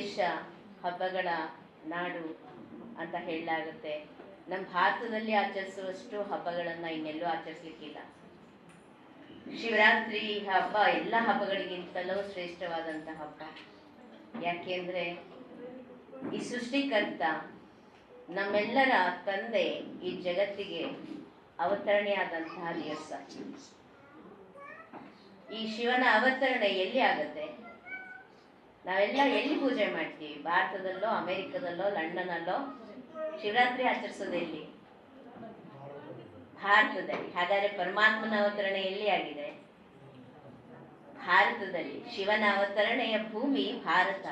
ದೇಶ ಹಬ್ಬಗಳ ನಾಡು ಅಂತ ಹೇಳಲಾಗುತ್ತೆ. ನಮ್ಮ ಭಾರತದಲ್ಲಿ ಆಚರಿಸುವಷ್ಟು ಹಬ್ಬಗಳನ್ನು ಇನ್ನೆಲ್ಲೂ ಆಚರಿಸ್ಲಿಕ್ಕಿಲ್ಲ. ಶಿವರಾತ್ರಿ ಹಬ್ಬ ಎಲ್ಲ ಹಬ್ಬಗಳಿಗಿಂತಲೂ ಶ್ರೇಷ್ಠವಾದಂಥ ಹಬ್ಬ. ಯಾಕೆಂದ್ರೆ ಈ ಸೃಷ್ಟಿಕರ್ತ ನಮ್ಮೆಲ್ಲರ ತಂದೆ ಈ ಜಗತ್ತಿಗೆ ಅವತರಣೆಯಾದಂತಹ ದಿವಸ. ಈ ಶಿವನ ಅವತರಣೆ ಎಲ್ಲಿ ಆಗತ್ತೆ? ನಾವೆಲ್ಲ ಎಲ್ಲಿ ಪೂಜೆ ಮಾಡ್ತೀವಿ? ಭಾರತದಲ್ಲೋ, ಅಮೆರಿಕದಲ್ಲೋ ಲಂಡನಲ್ಲೋ ಶಿವರಾತ್ರಿ ಆಚರಿಸೋದು ಎಲ್ಲಿ? ಭಾರತದಲ್ಲಿ. ಹಾಗಾದ್ರೆ ಪರಮಾತ್ಮನ ಅವತರಣೆ ಎಲ್ಲಿ ಆಗಿದೆ? ಭಾರತದಲ್ಲಿ. ಶಿವನ ಅವತರಣೆಯ ಭೂಮಿ ಭಾರತ.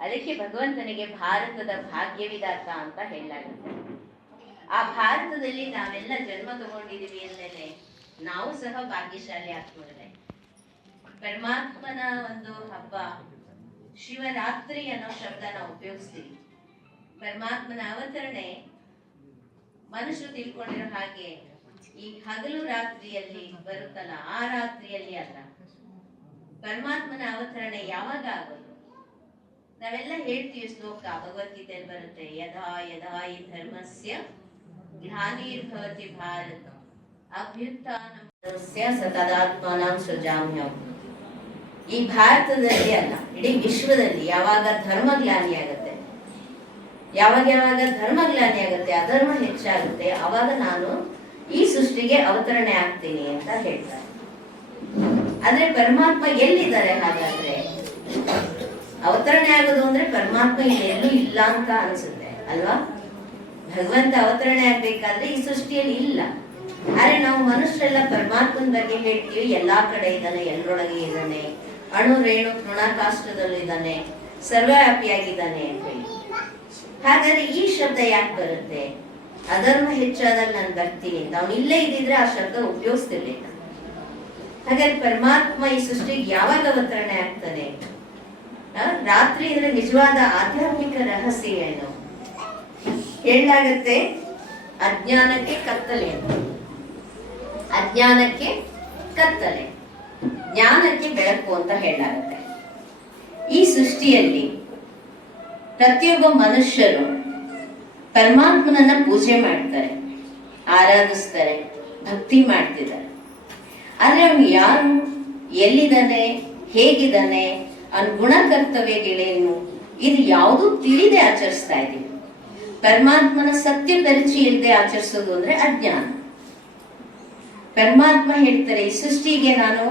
ಅದಕ್ಕೆ ಭಗವಂತನಿಗೆ ಭಾರತದ ಭಾಗ್ಯವಿದಾತ ಅಂತ ಹೇಳಲಾಗುತ್ತೆ. ಆ ಭಾರತದಲ್ಲಿ ನಾವೆಲ್ಲ ಜನ್ಮ ತಗೊಂಡಿದೀವಿ ಅಂದಮೇಲೆ ನಾವು ಸಹ ಭಾಗ್ಯಶಾಲಿ ಆಗ್ತದೆ ಪರಮಾತ್ಮನ ಒಂದು ಹಬ್ಬ. ಶಿವರಾತ್ರಿ ಅನ್ನೋ ಶಬ್ದ ನಾವು ಉಪಯೋಗಿಸ್ತೀವಿ. ಪರಮಾತ್ಮನ ಅವತರಣೆ ಮನುಷ್ಯರು ತಿಳ್ಕೊಂಡಿರೋ ಹಾಗೆ ಈ ಹಗಲು ರಾತ್ರಿಯಲ್ಲಿ ಬರುತ್ತಲ್ಲ, ಆ ರಾತ್ರಿಯಲ್ಲಿ ಅಲ್ಲ. ಪರಮಾತ್ಮನ ಅವತರಣೆ ಯಾವಾಗ ಆಗೋದು? ನಾವೆಲ್ಲ ಹೇಳ್ತೀವಿ ಶ್ಲೋಕ, ಭಗವದ್ಗೀತೆಯಲ್ಲಿ ಬರುತ್ತೆ, ಯದಾ ಯದಾ ಈ ಧರ್ಮಸ್ಯ ಭಾರತ. ಅಭ್ಯುತ್ಥಾನ. ಸತದಾತ್ಮನಾಂ ಸೃಜಾಮ್ಯಂ. ಈ ಭಾರತದಲ್ಲಿ ಅಲ್ಲ, ಇಡೀ ವಿಶ್ವದಲ್ಲಿ ಯಾವಾಗ ಧರ್ಮಗ್ಲಾನಿ ಆಗುತ್ತೆ? ಯಾವಾಗ ಯಾವಾಗ ಧರ್ಮಗ್ಲಾನಿ ಆಗುತ್ತೆ? ಅಧರ್ಮ ಹೆಚ್ಚಾಗುತ್ತೆ. ಅವಾಗ ನಾನು ಈ ಸೃಷ್ಟಿಗೆ ಅವತರಣೆ ಆಗ್ತೀನಿ ಅಂತ ಹೇಳ್ತಾರೆ. ಆದ್ರೆ ಪರಮಾತ್ಮ ಎಲ್ಲಿದ್ದಾರೆ ಹಾಗಾದ್ರೆ? ಅವತರಣೆ ಆಗೋದು ಅಂದ್ರೆ ಪರಮಾತ್ಮ ಎಲ್ಲೂ ಇಲ್ಲ ಅಂತ ಅನ್ಸುತ್ತೆ, ಅಲ್ವಾ? ಭಗವಂತ ಅವತರಣೆ ಆಗ್ಬೇಕಾದ್ರೆ ಈ ಸೃಷ್ಟಿಯಲ್ಲಿ ಇಲ್ಲ. ಆದ್ರೆ ನಾವು ಮನುಷ್ಯರೆಲ್ಲ ಪರಮಾತ್ಮನ ಬಗ್ಗೆ ಹೇಳ್ತೀವಿ, ಎಲ್ಲಾ ಕಡೆ ಇದ್ದಾನೆ ಎಲ್ಲರೊಳಗೆ ಇದ್ದಾನೆ. ಅಣು ರೇಣು ತೃಣಕಾಷ್ಟದಲ್ಲೂ ಇದ್ದಾನೆ ಸರ್ವವ್ಯಾಪಿಯಾಗಿದ್ದಾನೆ ಅಂತ ಹೇಳಿ. ಹಾಗಾದ್ರೆ ಈ ಶಬ್ದ ಯಾಕೆ ಬರುತ್ತೆ? ಅಧರ್ಮ ಹೆಚ್ಚಾದಾಗ ನಾನು ಬರ್ತೀನಿ ಅಂತ ಅವನು ಇಲ್ಲೇ ಇದ್ದಿದ್ರೆ ಆ ಶಬ್ದ ಉಪಯೋಗಿಸ್ತಿರ್ಲಿಲ್ಲ. ಹಾಗಾದ್ರೆ ಪರಮಾತ್ಮ ಈ ಸೃಷ್ಟಿಗೆ ಯಾವಾಗ ಅವತರಣೆ ಆಗ್ತಾನೆ? ರಾತ್ರಿ ಅಂದ್ರೆ ನಿಜವಾದ ಆಧ್ಯಾತ್ಮಿಕ ರಹಸ್ಯ ಏನು? ಹೇಳಲಾಗತ್ತೆ, ಅಜ್ಞಾನಕ್ಕೆ ಕತ್ತಲೆ ಅಜ್ಞಾನಕ್ಕೆ ಕತ್ತಲೆ. ಜ್ಞಾನಕ್ಕೆ ಬೆಳಕು ಅಂತ ಹೇಳಲಾಗುತ್ತೆ. ಈ ಸೃಷ್ಟಿಯಲ್ಲಿ ಪ್ರತಿಯೊಬ್ಬ ಮನುಷ್ಯರು ಪರಮಾತ್ಮನನ್ನ ಪೂಜೆ ಮಾಡ್ತಾರೆ, ಆರಾಧಿಸ್ತಾರೆ, ಭಕ್ತಿ ಮಾಡ್ತಿದ್ದಾರೆ. ಆದ್ರೆ ಅವನು ಯಾರು? ಎಲ್ಲಿದ್ದಾನೆ? ಹೇಗಿದ್ದಾನೆ? ಅವನ ಗುಣಕರ್ತವ್ಯಗಳೇನು? ಇದು ಯಾವುದು ತಿಳಿದೇ ಆಚರಿಸ್ತಾ ಇದ್ದೀವಿ ಪರಮಾತ್ಮನ ಸತ್ಯ ಪರಿಚಯ ಇಲ್ಲದೆ ಆಚರಿಸೋದು ಅಂದ್ರೆ ಅಜ್ಞಾನ. ಪರಮಾತ್ಮ ಹೇಳ್ತಾರೆ, ಈ ಸೃಷ್ಟಿಗೆ ನಾನು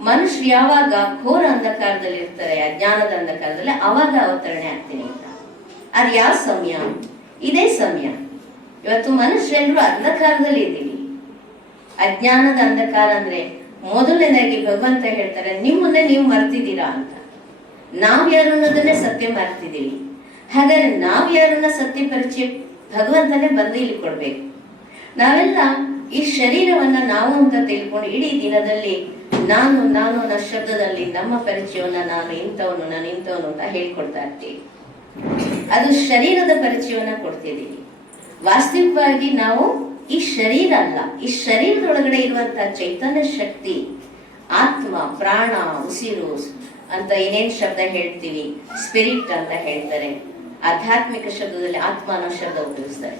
ಮನುಷ್ಯ ಯಾವಾಗ ಘೋರ ಅಂಧಕಾರದಲ್ಲಿ ಇರ್ತಾರೆ, ಅಜ್ಞಾನದ ಅಂಧಕಾರದಲ್ಲಿ ಅವಾಗ ಅವತರಣೆ ಆಗ್ತೀನಿ ಅಂತ. ಅದು ಯಾವ ಸಮಯ? ಇದೇ ಸಮಯ. ಇವತ್ತು ಮನುಷ್ಯರೆಲ್ಲರೂ ಅಂಧಕಾರದಲ್ಲಿ ಇದ್ದೀವಿ. ಅಜ್ಞಾನದ ಅಂಧಕಾರ ಅಂದ್ರೆ ಮೊದಲನೇದಾಗಿ ಭಗವಂತ ಹೇಳ್ತಾರೆ ನಿಮ್ಮನ್ನೇ ನೀವು ಮರ್ತಿದ್ದೀರಾ ಅಂತ. ನಾವ್ ಯಾರು ಅನ್ನೋದನ್ನೇ ಸತ್ಯ ಮರ್ತಿದ್ದೀವಿ. ಹಾಗಾದ್ರೆ ನಾವ್ ಯಾರನ್ನ ಸತ್ಯ ಪರಿಚಯ ಭಗವಂತನೇ ಬಂದು ಇಲ್ಲಿ ಕೊಡ್ಬೇಕು. ನಾವೆಲ್ಲ ಈ ಶರೀರವನ್ನ ನಾವು ಅಂತ ತಿಳ್ಕೊಂಡು ಇಡೀ ದಿನದಲ್ಲಿ ನಾನು ನಾನು ಅನ್ನೋ ಶಬ್ದದಲ್ಲಿ ನಮ್ಮ ಪರಿಚಯವನ್ನ ನಾನು ಇಂಥವನು ನಾನು ಇಂಥವನು ಅಂತ ಹೇಳ್ಕೊಡ್ತಾ ಇರ್ತೀವಿ ಅದು ಶರೀರದ ಪರಿಚಯವನ್ನ ಕೊಡ್ತಿದ್ದೀವಿ ವಾಸ್ತವಿಕವಾಗಿ ನಾವು ಈ ಶರೀರ ಅಲ್ಲ, ಈ ಶರೀರದೊಳಗಡೆ ಇರುವಂತಹ ಚೈತನ್ಯ ಶಕ್ತಿ, ಆತ್ಮ, ಪ್ರಾಣ, ಉಸಿರು ಅಂತ ಏನೇನ್ ಶಬ್ದ ಹೇಳ್ತೀವಿ? ಸ್ಪಿರಿಟ್ ಅಂತ ಹೇಳ್ತಾರೆ. ಆಧ್ಯಾತ್ಮಿಕ ಶಬ್ದದಲ್ಲಿ ಆತ್ಮ ಅನ್ನೋ ಶಬ್ದ ಉಪಯೋಗಿಸ್ತಾರೆ.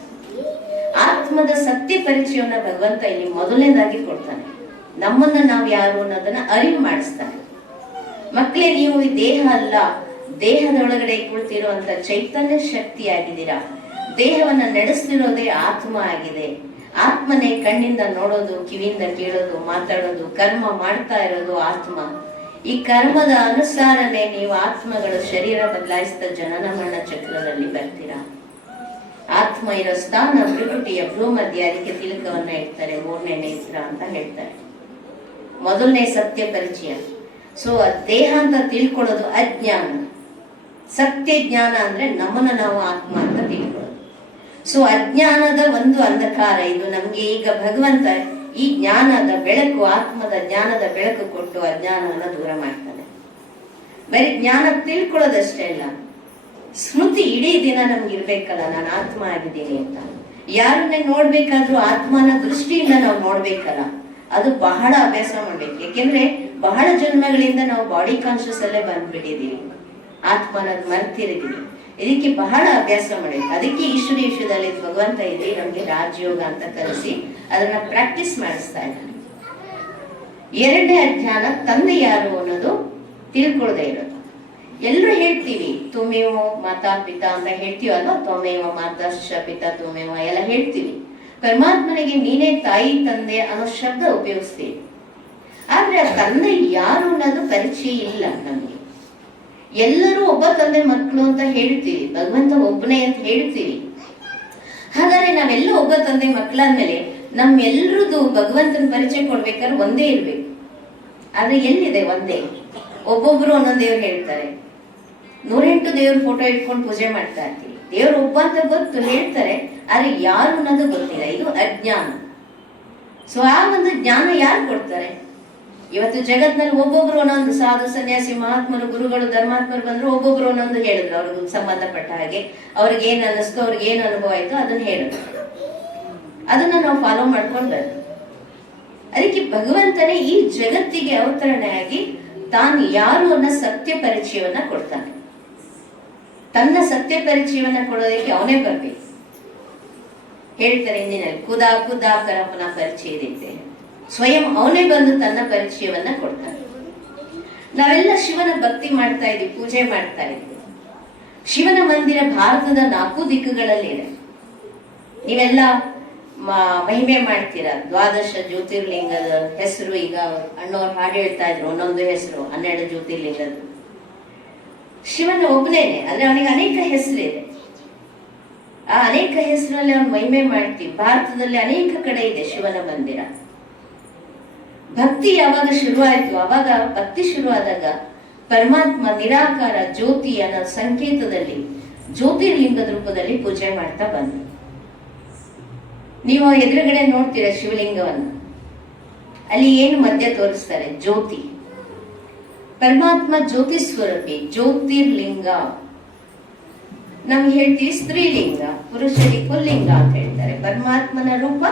ಆತ್ಮದ ಸತ್ಯ ಪರಿಚಯವನ್ನ ಭಗವಂತ ಇಲ್ಲಿ ಮೊದಲನೇದಾಗಿ ಕೊಡ್ತಾನೆ. ನಮ್ಮನ್ನ ನಾವು ಯಾರು ಅನ್ನೋದನ್ನ ಅರಿವು ಮಾಡಿಸ್ತಾರೆ. ಮಕ್ಕಳೇ ನೀವು ಈ ದೇಹ ಅಲ್ಲ, ದೇಹದೊಳಗಡೆ ಕುಳಿತಿರುವಂತ ಚೈತನ್ಯ ಶಕ್ತಿ ಆಗಿದ್ದೀರಾ ದೇಹವನ್ನ ನಡೆಸ್ತಿರೋದೇ ಆತ್ಮ ಆಗಿದೆ. ಆತ್ಮನೇ ಕಣ್ಣಿಂದ ನೋಡೋದು, ಕಿವಿಯಿಂದ ಕೇಳೋದು, ಮಾತಾಡೋದು, ಕರ್ಮ ಮಾಡ್ತಾ ಇರೋದು ಆತ್ಮ. ಈ ಕರ್ಮದ ಅನುಸಾರನೇ ನೀವು ಆತ್ಮಗಳು ಶರೀರ ಬದಲಾಯಿಸಿದ ಜನನ ಮರಣ ಚಕ್ರದಲ್ಲಿ ಬರ್ತೀರಾ? ಆತ್ಮ ಇರೋ ಸ್ಥಾನ ಭ್ರೂಮಧ್ಯ ಅದಕ್ಕೆ ತಿಲಕವನ್ನ ಇಡ್ತಾರೆ, ಮೂರನೇ ನೇತ್ರ ಅಂತ ಹೇಳ್ತಾರೆ. ಮೊದಲನೇ ಸತ್ಯ ಪರಿಚಯ. ಸೊ ದೇಹ ಅಂತ ತಿಳ್ಕೊಳ್ಳೋದು ಅಜ್ಞಾನ. ಸತ್ಯ ಜ್ಞಾನ ಅಂದ್ರೆ ನಮ್ಮನ್ನ ನಾವು ಆತ್ಮ ಅಂತ ತಿಳ್ಕೊಳ್ಳೋದು. ಸೊ ಅಜ್ಞಾನದ ಒಂದು ಅಂಧಕಾರ ಇದು. ನಮ್ಗೆ ಈಗ ಭಗವಂತ ಈ ಜ್ಞಾನದ ಬೆಳಕು, ಆತ್ಮದ ಜ್ಞಾನದ ಬೆಳಕು ಕೊಟ್ಟು ಅಜ್ಞಾನವನ್ನು ದೂರ ಮಾಡ್ತಾನೆ. ಬರೀ ಜ್ಞಾನ ತಿಳ್ಕೊಳ್ಳೋದಷ್ಟೇ ಅಲ್ಲ, ಸ್ಮೃತಿ ಇಡೀ ದಿನ ನಮ್ಗೆ ಇರ್ಬೇಕಲ್ಲ, ನಾನು ಆತ್ಮ ಆಗಿದ್ದೀನಿ ಅಂತ. ಯಾರನ್ನೇ ನೋಡ್ಬೇಕಾದ್ರೂ ಆತ್ಮನ ದೃಷ್ಟಿಯಿಂದ ನಾವು ನೋಡ್ಬೇಕಲ್ಲ ಅದು ಬಹಳ ಅಭ್ಯಾಸ ಮಾಡ್ಬೇಕು. ಯಾಕೆಂದ್ರೆ ಬಹಳ ಜನ್ಮಗಳಿಂದ ನಾವು ಬಾಡಿ ಕಾನ್ಶಿಯಸ್ ಅಲ್ಲೇ ಬಂದ್ಬಿಟ್ಟಿದೀವಿ. ಆತ್ಮನ ಮರ್ತಿರಿದೀವಿ ಇದಕ್ಕೆ ಬಹಳ ಅಭ್ಯಾಸ ಮಾಡಬೇಕು. ಅದಕ್ಕೆ ಈಶ್ವರ ವಿಷಯದಲ್ಲಿ ಭಗವಂತ ಇದೆ ನಮ್ಗೆ ರಾಜಯೋಗ ಅಂತ ಕಲಿಸಿ ಅದನ್ನ ಪ್ರಾಕ್ಟೀಸ್ ಮಾಡಿಸ್ತಾ ಇದ್ದಾನೆ. ಎರಡನೇ ಅಜ್ಞಾನ ತಂದೆ ಯಾರು ಅನ್ನೋದು ತಿಳ್ಕೊಳ್ಳದೆ ಇರೋದು. ಎಲ್ಲರೂ ಹೇಳ್ತೀವಿ, ತುಮೇವ ಮಾತಾ ಪಿತಾ ಅಂತ ಹೇಳ್ತೀವಲ್ವ? ತ್ವಮೇವ ಶ ಪಿತಾ, ತುಮೇವ ಎಲ್ಲ ಹೇಳ್ತೀವಿ. ಪರಮಾತ್ಮನಿಗೆ ನೀನೇ ತಾಯಿ, ತಂದೆ ಅನ್ನೋ ಶಬ್ದ ಉಪಯೋಗಿಸ್ತೀವಿ. ಆದ್ರೆ ಆ ತಂದೆ ಯಾರು ಅನ್ನೋದು ಪರಿಚಯ ಇಲ್ಲ ನಮಗೆ. ಎಲ್ಲರೂ ಒಬ್ಬ ತಂದೆ ಮಕ್ಕಳು ಅಂತ ಹೇಳ್ತೀವಿ, ಭಗವಂತ ಒಬ್ಬನೇ ಅಂತ ಹೇಳ್ತೀವಿ. ಹಾಗಾದ್ರೆ ನಾವೆಲ್ಲ ಒಬ್ಬ ತಂದೆ ಮಕ್ಕಳಾದ್ಮೇಲೆ ನಮ್ಮೆಲ್ರದ್ದು ಭಗವಂತನ ಪರಿಚಯ ಕೊಡ್ಬೇಕಾದ್ರೆ ಒಂದೇ ಇರ್ಬೇಕು. ಆದ್ರೆ ಎಲ್ಲಿದೆ ಒಂದೇ? ಒಬ್ಬೊಬ್ರು ಒಂದೊಂದು ದೇವ್ರು ಹೇಳ್ತಾರೆ. ನೂರೆಂಟು ದೇವ್ರ ಫೋಟೋ ಇಟ್ಕೊಂಡು ಪೂಜೆ ಮಾಡ್ತಾ ಇರ್ತೀವಿ. ದೇವ್ರು ಒಬ್ಬ ಅಂತ ಗೊತ್ತು ಹೇಳ್ತಾರೆ, ಆದ್ರೆ ಯಾರು ಅನ್ನೋದು ಗೊತ್ತಿಲ್ಲ. ಇದು ಅಜ್ಞಾನ. ಸೊ ಆ ಒಂದು ಜ್ಞಾನ ಯಾರು ಕೊಡ್ತಾರೆ? ಇವತ್ತು ಜಗತ್ನಲ್ಲಿ ಒಬ್ಬೊಬ್ರು ಒಂದೊಂದು ಸಾಧು ಸನ್ಯಾಸಿ, ಮಹಾತ್ಮರು, ಗುರುಗಳು, ಧರ್ಮಾತ್ಮರು ಬಂದ್ರು ಒಬ್ಬೊಬ್ರು ಒಂದೊಂದು ಹೇಳಿದ್ರು. ಅವ್ರಿಗೆ ಸಂಬಂಧಪಟ್ಟ ಹಾಗೆ. ಅವ್ರಿಗೆ ಏನ್ ಅನ್ನಿಸ್ತು, ಅವ್ರಿಗೆ ಏನ್ ಅನುಭವ ಆಯ್ತು ಅದನ್ನ ಹೇಳಿದ್ರು. ಅದನ್ನ ನಾವು ಫಾಲೋ ಮಾಡ್ಕೊಂಡು ಅದಕ್ಕೆ ಭಗವಂತನೇ ಈ ಜಗತ್ತಿಗೆ ಅವತರಣೆಯಾಗಿ ತಾನು ಯಾರು ಅನ್ನೋ ಸತ್ಯ ಪರಿಚಯವನ್ನ ಕೊಡ್ತಾನೆ. ತನ್ನ ಸತ್ಯ ಪರಿಚಯವನ್ನ ಕೊಡೋದಕ್ಕೆ ಅವನೇ ಬರಬೇಕು. ಹೇಳ್ತಾರೆ ಹಿಂದಿನಲ್ಲಿ, ಕುದಾ ಪರಿಚಯ ಇದ್ದೆ ಸ್ವಯಂ ಅವನೇ ಬಂದು ತನ್ನ ಪರಿಚಯವನ್ನ ಕೊಡ್ತಾನೆ. ನಾವೆಲ್ಲ ಶಿವನ ಭಕ್ತಿ ಮಾಡ್ತಾ ಇದ್ವಿ ಪೂಜೆ ಮಾಡ್ತಾ ಇದ್ವಿ ಶಿವನ ಮಂದಿರ ಭಾರತದ ನಾಲ್ಕು ದಿಕ್ಕುಗಳಲ್ಲಿ ಇದೆ ನೀವೆಲ್ಲ ಮಹಿಮೆ ಮಾಡ್ತೀರಾ? ದ್ವಾದಶ ಜ್ಯೋತಿರ್ಲಿಂಗದ ಹೆಸರು ಈಗ ಅಣ್ಣವ್ರು ಹಾಡು ಹೇಳ್ತಾ ಇದ್ರು, ಒಂದೊಂದು ಹೆಸರು, ಹನ್ನೆರಡು ಜ್ಯೋತಿರ್ಲಿಂಗದ ಶಿವನ ಒಬ್ಬನೇನೆ, ಅಂದ್ರೆ ಅವನಿಗೆ ಅನೇಕ ಹೆಸರಿದೆ. ಆ ಅನೇಕ ಹೆಸರಲ್ಲಿ ಅವನು ಮಹಿಮೆ ಮಾಡ್ತೀವಿ ಭಾರತದಲ್ಲಿ ಅನೇಕ ಕಡೆ ಇದೆ ಶಿವನ ಮಂದಿರ. ಭಕ್ತಿ ಯಾವಾಗ ಶುರುವಾಯಿತು? ಅವಾಗ ಭಕ್ತಿ ಶುರುವಾದಾಗ ಪರಮಾತ್ಮ ನಿರಾಕಾರ ಜ್ಯೋತಿ ಅನ್ನೋ ಸಂಕೇತದಲ್ಲಿ ಜ್ಯೋತಿರ್ಲಿಂಗದ ರೂಪದಲ್ಲಿ ಪೂಜೆ ಮಾಡ್ತಾ ಬಂದ್ರು ನೀವು ಎದುರುಗಡೆ ನೋಡ್ತೀರ ಶಿವಲಿಂಗವನ್ನು? ಅಲ್ಲಿ ಏನು ಮಧ್ಯ ತೋರಿಸ್ತಾರೆ? ಜ್ಯೋತಿ. ಪರಮಾತ್ಮ ಜ್ಯೋತಿ ಸ್ವರೂಪಿ ಜ್ಯೋತಿರ್ಲಿಂಗ. ನಮ್ಗೆ ಹೇಳ್ತೀವಿ ಸ್ತ್ರೀಲಿಂಗ, ಪುರುಷರಿಗೆ ಪುಲ್ಲಿಂಗ ಅಂತ ಹೇಳ್ತಾರೆ. ಪರಮಾತ್ಮನ ರೂಪ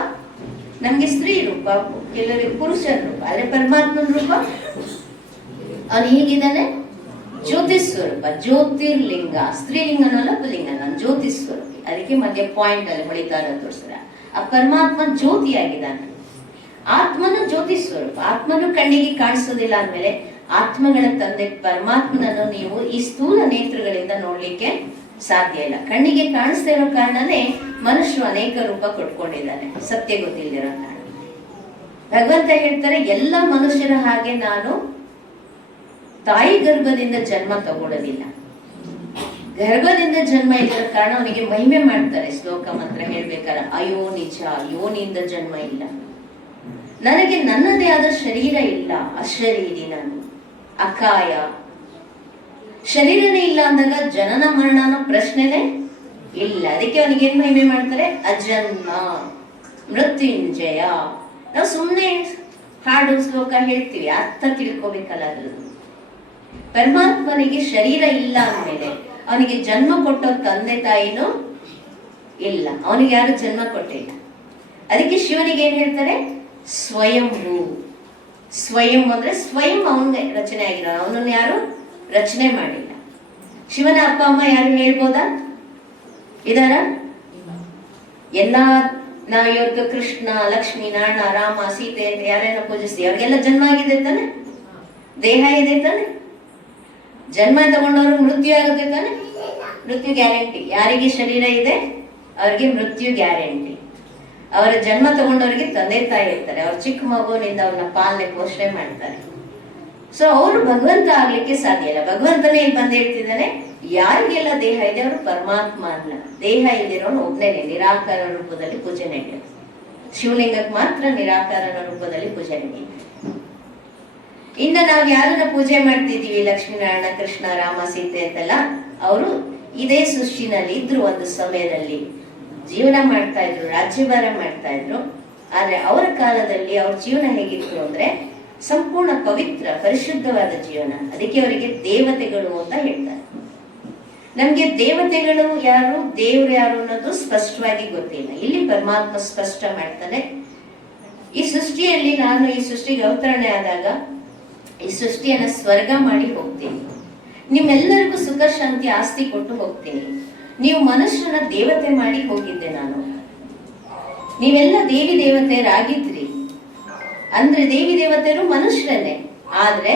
ನಮ್ಗೆ ಸ್ತ್ರೀ ರೂಪ, ಕೆಲವರಿಗೆ ಪುರುಷನ ರೂಪ. ಅಲ್ಲೇ ಪರಮಾತ್ಮನ ರೂಪ ಅವನು ಹೇಗಿದ್ದಾನೆ? ಜ್ಯೋತಿ ಸ್ವರೂಪ ಜ್ಯೋತಿರ್ಲಿಂಗ ಸ್ತ್ರೀಲಿಂಗನಲ್ಲ ಪುಲ್ಲಿಂಗ, ನಾನು ಜ್ಯೋತಿ ಸ್ವರೂಪಿ ಅದಕ್ಕೆ ಮಧ್ಯೆ ಪಾಯಿಂಟ್ ಅಲ್ಲಿ ಹೊಳಿತಾರ ತೋರಿಸ್ರ ಆ ಪರಮಾತ್ಮ ಜ್ಯೋತಿಯಾಗಿದ್ದಾನೆ. ಆತ್ಮನು ಜ್ಯೋತಿ ಸ್ವರೂಪ ಆತ್ಮನು ಕಣ್ಣಿಗೆ ಕಾಣಿಸೋದಿಲ್ಲ ಅಂದ್ಮೇಲೆ ಆತ್ಮಗಳ ತಂದೆ ಪರಮಾತ್ಮನನ್ನು ನೀವು ಈ ಸ್ಥೂಲ ನೇತ್ರಗಳಿಂದ ನೋಡ್ಲಿಕ್ಕೆ ಸಾಧ್ಯ ಇಲ್ಲ. ಕಣ್ಣಿಗೆ ಕಾಣಿಸ್ತಾ ಇರೋ ಕಾರಣನೇ ಮನುಷ್ಯರು ಅನೇಕ ರೂಪ ಕೊಟ್ಕೊಂಡಿದ್ದಾರೆ. ಸತ್ಯ ಗೊತ್ತಿಲ್ಲದಿರೋ ಕಾರಣ. ಭಗವಂತ ಹೇಳ್ತಾರೆ, ಎಲ್ಲ ಮನುಷ್ಯರ ಹಾಗೆ ನಾನು ತಾಯಿ ಗರ್ಭದಿಂದ ಜನ್ಮ ತಗೊಳ್ಳೋದಿಲ್ಲ ಗರ್ಭದಿಂದ ಜನ್ಮ ಇಲ್ಲದ ಕಾರಣ ಅವನಿಗೆ ಮಹಿಮೆ ಮಾಡ್ತಾರೆ. ಶ್ಲೋಕ ಮಾತ್ರ ಹೇಳ್ಬೇಕಾದ್ರೆ ಅಯೋ ನಿಜ ಯೋನಿಯಿಂದ ಜನ್ಮ ಇಲ್ಲ. ನನಗೆ ನನ್ನದೇ ಆದ ಶರೀರ ಇಲ್ಲ, ಅಶರೀರಿ ನಾನು. ಅಕಾಯ. ಶರೀರನೇ ಇಲ್ಲ ಅಂದಾಗ ಜನನ ಮರಣ ಅನ್ನೋ ಪ್ರಶ್ನೆನೇ ಇಲ್ಲ. ಅದಕ್ಕೆ ಅವನಿಗೆ ಏನ್ ಮಹಿಮೆ ಮಾಡ್ತಾರೆ? ಅಜನ್ಮ, ಮೃತ್ಯುಂಜಯ. ನಾವು ಸುಮ್ಮನೆ ಹಾಡು, ಶ್ಲೋಕ ಹೇಳ್ತೀವಿ. ಅರ್ಥ ತಿಳ್ಕೋಬೇಕಲ್ಲ ಅದ್ರದ್ದು ಪರಮಾತ್ಮನಿಗೆ ಶರೀರ ಇಲ್ಲ ಅಂದ್ಮೇಲೆ ಅವನಿಗೆ ಜನ್ಮ ಕೊಟ್ಟೋ ತಂದೆ ತಾಯಿನೂ ಇಲ್ಲ. ಅವನಿಗೆ ಯಾರು ಜನ್ಮ ಕೊಟ್ಟಿಲ್ಲ? ಅದಕ್ಕೆ ಶಿವನಿಗೆ ಏನ್ ಹೇಳ್ತಾರೆ? ಸ್ವಯಂಭೂ ಸ್ವಯಂ ಅಂದ್ರೆ ಸ್ವಯಂ ಅವನೇ ರಚನೆ ಆಗಿರೋ ಅವನನ್ನು ಯಾರು? ರಚನೆ ಮಾಡಿಲ್ಲ. ಶಿವನ ಅಪ್ಪ, ಅಮ್ಮ ಯಾರು ಹೇಳ್ಬೋದಾ? ಇದಾರ? ಎಲ್ಲ ನಾವು ಇವತ್ತು ಕೃಷ್ಣ, ಲಕ್ಷ್ಮಿ, ನಾರಾಯಣ, ರಾಮ, ಸೀತೆ ಅಂತ ಯಾರೇನೋ ಪೂಜಿಸ್ತೀವಿ ಅವ್ರಿಗೆಲ್ಲ ಜನ್ಮ ಆಗಿದೆ ತಾನೆ? ದೇಹ ಇದೆ ತಾನೆ? ಜನ್ಮ ತಗೊಂಡವರು ಮೃತ್ಯು ಆಗುತ್ತೆ ತಾನೆ? ಮೃತ್ಯು ಗ್ಯಾರಂಟಿ. ಯಾರಿಗೆ ಶರೀರ ಇದೆ? ಅವ್ರಿಗೆ ಮೃತ್ಯು ಗ್ಯಾರಂಟಿ. ಅವರ ಜನ್ಮ ತಗೊಂಡವರಿಗೆ ತಂದೆ ತಾಯಿ ಇರ್ತಾರೆ. ಅವ್ರ ಚಿಕ್ಕ ಮಗುವಿನಿಂದ ಅವ್ರನ್ನ ಪಾಲನೆ, ಪೋಷಣೆ ಮಾಡ್ತಾರೆ. ಸೊ ಅವರು ಭಗವಂತ ಆಗ್ಲಿಕ್ಕೆ ಸಾಧ್ಯ ಇಲ್ಲ. ಭಗವಂತನೇ ಇಲ್ಲಿ ಬಂದು ಹೇಳ್ತಿದ್ದಾನೆ, ಯಾರಿಗೆಲ್ಲ ದೇಹ ಇದೆ ಅವರು ಪರಮಾತ್ಮ ಅಲ್ಲ ದೇಹ ಇಲ್ದಿರೋನು ಒಬ್ಬನೇ ನಿರಾಕಾರ ರೂಪದಲ್ಲಿ ಪೂಜೆ ನಡೆಯುತ್ತೆ ಶಿವಲಿಂಗಕ್ಕೆ ಮಾತ್ರ ನಿರಾಕಾರನ ರೂಪದಲ್ಲಿ ಪೂಜೆ ನಡೆಯುತ್ತೆ ಇನ್ನು ನಾವು ಯಾರನ್ನ ಪೂಜೆ ಮಾಡ್ತಿದೀವಿ ಲಕ್ಷ್ಮೀನಾರಾಯಣ, ಕೃಷ್ಣ, ರಾಮ, ಸೀತೆ ಅಂತೆಲ್ಲ? ಅವರು ಇದೇ ಸೃಷ್ಟಿನಲ್ಲಿ ಇದ್ರು ಒಂದು ಸಮಯದಲ್ಲಿ. ಜೀವನ ಮಾಡ್ತಾ ಇದ್ರು, ರಾಜ್ಯಭಾರ ಮಾಡ್ತಾ ಇದ್ರು. ಆದ್ರೆ ಅವರ ಕಾಲದಲ್ಲಿ ಅವ್ರ ಜೀವನ ಹೇಗಿತ್ತು ಅಂದ್ರೆ ಸಂಪೂರ್ಣ ಪವಿತ್ರ, ಪರಿಶುದ್ಧವಾದ ಜೀವನ. ಅದಕ್ಕೆ ಅವರಿಗೆ ದೇವತೆಗಳು ಅಂತ ಹೇಳ್ತಾರೆ. ನಮ್ಗೆ ದೇವತೆಗಳು ಯಾರು, ದೇವ್ರು ಯಾರು ಅನ್ನೋದು ಸ್ಪಷ್ಟವಾಗಿ ಗೊತ್ತಿಲ್ಲ. ಇಲ್ಲಿ ಪರಮಾತ್ಮ ಸ್ಪಷ್ಟ ಮಾಡ್ತಾನೆ. ಈ ಸೃಷ್ಟಿಯಲ್ಲಿ ನಾನು ಈ ಸೃಷ್ಟಿಗೆ ಅವತರಣೆ ಆದಾಗ ಈ ಸೃಷ್ಟಿಯನ್ನ ಸ್ವರ್ಗ ಮಾಡಿ ಹೋಗ್ತೀನಿ. ನಿಮ್ಮೆಲ್ಲರಿಗೂ ಸುಖ, ಶಾಂತಿ, ಆಸ್ತಿ ಕೊಟ್ಟು ಹೋಗ್ತೀನಿ. ನೀವು ಮನುಷ್ಯನ ದೇವತೆ ಮಾಡಿ ಹೋಗಿದ್ದೆ ನಾನು. ನೀವೆಲ್ಲ ದೇವಿ ದೇವತೆಯರಾಗಿದ್ರಿ ಅಂದ್ರೆ ದೇವಿ ದೇವತೆಯರು ಮನುಷ್ಯರನ್ನೇ. ಆದ್ರೆ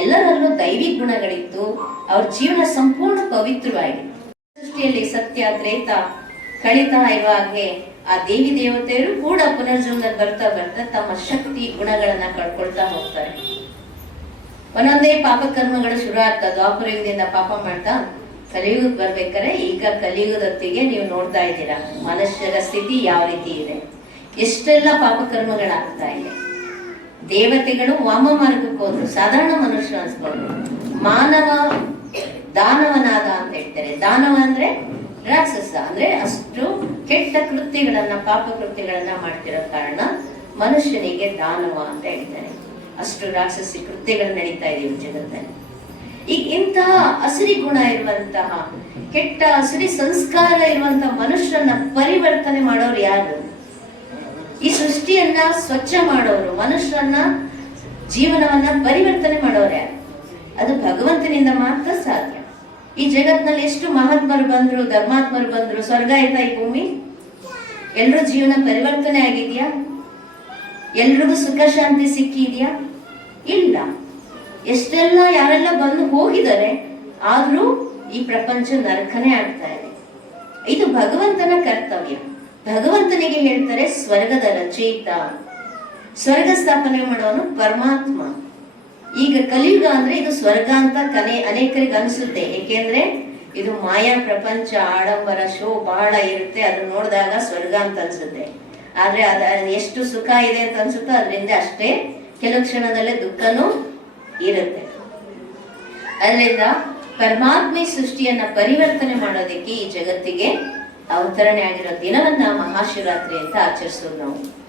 ಎಲ್ಲರಲ್ಲೂ ದೈವಿ ಗುಣಗಳಿತ್ತು ಅವ್ರ ಜೀವನ ಸಂಪೂರ್ಣ ಪವಿತ್ರವಾಗಿತ್ತು ಸೃಷ್ಟಿಯಲ್ಲಿ ಸತ್ಯ, ತ್ರೇತ ಕಳಿತಾ ಇರುವಾಗೆ ಆ ದೇವಿ ದೇವತೆಯರು ಕೂಡ ಪುನರ್ಜನ್ಮದಲ್ಲಿ ಬರ್ತಾ ಬರ್ತಾ ತಮ್ಮ ಶಕ್ತಿ, ಗುಣಗಳನ್ನ ಕಳ್ಕೊಳ್ತಾ ಹೋಗ್ತಾರೆ. ಒಂದೊಂದೇ ಪಾಪ ಕರ್ಮಗಳು ಶುರು ಆಗ್ತದೆ ದ್ವಾಪರಯುಗದಿಂದ ಪಾಪ ಮಾಡ್ತಾ ಕಲಿಯುಗಕ್ಕೆ ಬರ್ಬೇಕಾದ್ರೆ ಈಗ ಕಲಿಯುಗದೊತ್ತಿಗೆ ನೀವು ನೋಡ್ತಾ ಇದ್ದೀರಾ, ಮನುಷ್ಯರ ಸ್ಥಿತಿ ಯಾವ ರೀತಿ ಇದೆ. ಎಷ್ಟೆಲ್ಲ ಪಾಪಕರ್ಮಗಳಾಗ್ತಾ ಇದೆ. ದೇವತೆಗಳು ವಾಮ ಮಾರ್ಗಕ್ಕೆ ಹೋದ್ರು, ಸಾಧಾರಣ ಮನುಷ್ಯ ಅನ್ಸ್ಕೊಂಡು ಮಾನವ ದಾನವನಾದ ಅಂತ ಹೇಳ್ತಾರೆ. ದಾನವ ಅಂದ್ರೆ ರಾಕ್ಷಸ, ಅಂದ್ರೆ ಅಷ್ಟು ಕೆಟ್ಟ ಕೃತ್ಯಗಳನ್ನ, ಪಾಪ ಕೃತ್ಯಗಳನ್ನ ಮಾಡ್ತಿರೋ ಕಾರಣ ಮನುಷ್ಯನಿಗೆ ದಾನವ ಅಂತ ಹೇಳ್ತಾರೆ. ಅಷ್ಟು ರಾಕ್ಷಸಿ ಕೃತ್ಯಗಳು ನಡೀತಾ ಇದೆ ಜಗತ್ತಲ್ಲಿ. ಈಗ ಇಂತಹ ಹಸಿರಿ ಗುಣ ಇರುವಂತಹ, ಕೆಟ್ಟ ಹಸಿರಿ ಸಂಸ್ಕಾರ ಇರುವಂತಹ ಮನುಷ್ಯರನ್ನ ಪರಿವರ್ತನೆ ಮಾಡೋರು ಯಾರು? ಈ ಸೃಷ್ಟಿಯನ್ನ ಸ್ವಚ್ಛ ಮಾಡೋರು, ಮನುಷ್ಯರನ್ನ ಜೀವನವನ್ನ ಪರಿವರ್ತನೆ ಮಾಡೋರು ಯಾರು? ಅದು ಭಗವಂತನಿಂದ ಮಾತ್ರ ಸಾಧ್ಯ. ಈ ಜಗತ್ನಲ್ಲಿ ಎಷ್ಟು ಮಹಾತ್ಮರು ಬಂದ್ರು, ಧರ್ಮಾತ್ಮರು ಬಂದ್ರು, ಸ್ವರ್ಗ ಆಯ್ತಾ ಈ ಭೂಮಿ? ಎಲ್ರ ಜೀವನ ಪರಿವರ್ತನೆ ಆಗಿದೆಯಾ? ಎಲ್ರಿಗೂ ಸುಖ ಶಾಂತಿ ಸಿಕ್ಕಿದ್ಯಾ? ಇಲ್ಲ. ಎಷ್ಟೆಲ್ಲ ಯಾರೆಲ್ಲ ಬಂದು ಹೋಗಿದ್ದಾರೆ, ಆದ್ರೂ ಈ ಪ್ರಪಂಚ ನರಕನೇ ಆಗ್ತಾ ಇದೆ. ಇದು ಭಗವಂತನ ಕರ್ತವ್ಯ. ಭಗವಂತನಿಗೆ ಹೇಳ್ತಾರೆ ಸ್ವರ್ಗದ ರಚಯಿತ. ಸ್ವರ್ಗ ಸ್ಥಾಪನೆ ಮಾಡೋನು ಪರಮಾತ್ಮ. ಈಗ ಕಲಿಯುಗ ಅಂದ್ರೆ ಇದು ಸ್ವರ್ಗ ಅಂತ ಕನೆ ಅನೇಕರಿಗೆ ಅನಿಸುತ್ತೆ. ಏಕೆಂದ್ರೆ ಇದು ಮಾಯಾ ಪ್ರಪಂಚ, ಆಡಂಬರ, ಶೋ ಬಹಳ ಇರುತ್ತೆ. ಅದನ್ನ ನೋಡಿದಾಗ ಸ್ವರ್ಗ ಅಂತ ಅನ್ಸುತ್ತೆ. ಆದ್ರೆ ಅದ ಎಷ್ಟು ಸುಖ ಇದೆ ಅಂತ ಅನ್ಸುತ್ತೋ ಅದರಿಂದ ಅಷ್ಟೇ ಕೆಲವು ಕ್ಷಣದಲ್ಲೇ ದುಃಖನೂ ಇರುತ್ತೆ. ಅದರಿಂದ ಪರಮಾತ್ಮೆ ಸೃಷ್ಟಿಯನ್ನ ಪರಿವರ್ತನೆ ಮಾಡೋದಕ್ಕೆ ಈ ಜಗತ್ತಿಗೆ ಅವತರಣೆ ಆಗಿರೋ ದಿನವನ್ನ ಮಹಾಶಿವರಾತ್ರಿ ಅಂತ ಆಚರಿಸೋದು ನಾವು.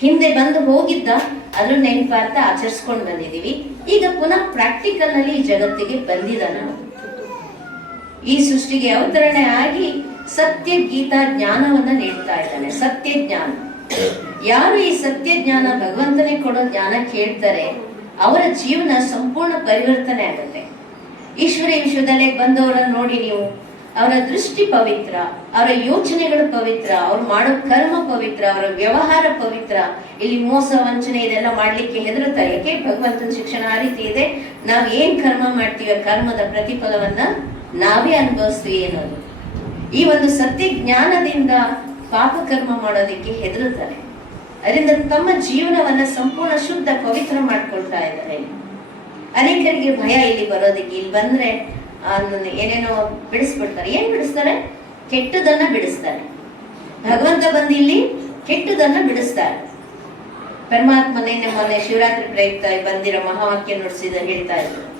ಹಿಂದೆ ಬಂದು ಹೋಗಿದ್ದ ಅದ್ರ ನೆನಪಾರ್ಥ ಆಚರಿಸ್ಕೊಂಡು ಬಂದಿದೀವಿ ಈಗ ಪುನಃ ಪ್ರಾಕ್ಟಿಕಲ್ನಲ್ಲಿ ಈ ಜಗತ್ತಿಗೆ ಬಂದಿದ ನಾವು. ಈ ಸೃಷ್ಟಿಗೆ ಅವತರಣೆ ಆಗಿ ಸತ್ಯ, ಗೀತಾ, ಜ್ಞಾನವನ್ನ ನೀಡ್ತಾ ಇದ್ದಾನೆ. ಸತ್ಯ ಜ್ಞಾನ. ಯಾರು ಈ ಸತ್ಯ ಜ್ಞಾನ ಭಗವಂತನೇ ಕೊಡೋ ಜ್ಞಾನ ಕೇಳ್ತಾರೆ ಅವರ ಜೀವನ ಸಂಪೂರ್ಣ ಪರಿವರ್ತನೆ ಆಗುತ್ತೆ. ಈಶ್ವರಿ ವಿಶ್ವದಲ್ಲೇ ಬಂದವರನ್ನು ನೋಡಿ ನೀವು, ಅವರ ದೃಷ್ಟಿ ಪವಿತ್ರ, ಅವರ ಯೋಚನೆಗಳು ಪವಿತ್ರ, ಅವ್ರು ಮಾಡೋ ಕರ್ಮ ಪವಿತ್ರ, ಅವರ ವ್ಯವಹಾರ ಪವಿತ್ರ. ಇಲ್ಲಿ ಮೋಸ, ವಂಚನೆ ಇದೆಲ್ಲ ಮಾಡ್ಲಿಕ್ಕೆ ಹೆದರುತ್ತಾರೆ ಯಾಕೆ? ಭಗವಂತನ ಶಿಕ್ಷಣ ಆ ರೀತಿ ಇದೆ. ನಾವು ಏನ್ ಕರ್ಮ ಮಾಡ್ತೀವಿ ಕರ್ಮದ ಪ್ರತಿಫಲವನ್ನ ನಾವೇ ಅನುಭವಿಸ್ತೀವಿ ಅನ್ನೋದು. ಈ ಒಂದು ಸತ್ಯ ಜ್ಞಾನದಿಂದ ಪಾಪ ಕರ್ಮ ಮಾಡೋದಕ್ಕೆ ಹೆದರುತ್ತಾರೆ. ಅದರಿಂದ ತಮ್ಮ ಜೀವನವನ್ನ ಸಂಪೂರ್ಣ ಶುದ್ಧ ಪವಿತ್ರ ಮಾಡ್ಕೊಳ್ತಾ ಇದ್ದಾರೆ. ಅನೇಕರಿಗೆ ಭಯ ಇಲ್ಲಿ ಬರೋದಕ್ಕೆ. ಇಲ್ಲಿ ಬಂದ್ರೆ ಏನೇನೋ ಬಿಡಿಸ್ಬಿಡ್ತಾರೆ. ಏನ್ ಬಿಡಿಸ್ತಾರೆ? ಕೆಟ್ಟದನ್ನ ಬಿಡಿಸ್ತಾರೆ. ಭಗವಂತ ಬಂದು ಇಲ್ಲಿ ಕೆಟ್ಟದನ್ನ ಬಿಡಿಸ್ತಾರೆ. ಪರಮಾತ್ಮ ನಿನ್ನೆ ಮೊನ್ನೆ ಶಿವರಾತ್ರಿ ಪ್ರಯುಕ್ತ ಬಂದಿರೋ ಮಹಾವಾಕ್ಯ ನುಡಿಸಿದ ಹೇಳ್ತಾ ಇದ್ರು.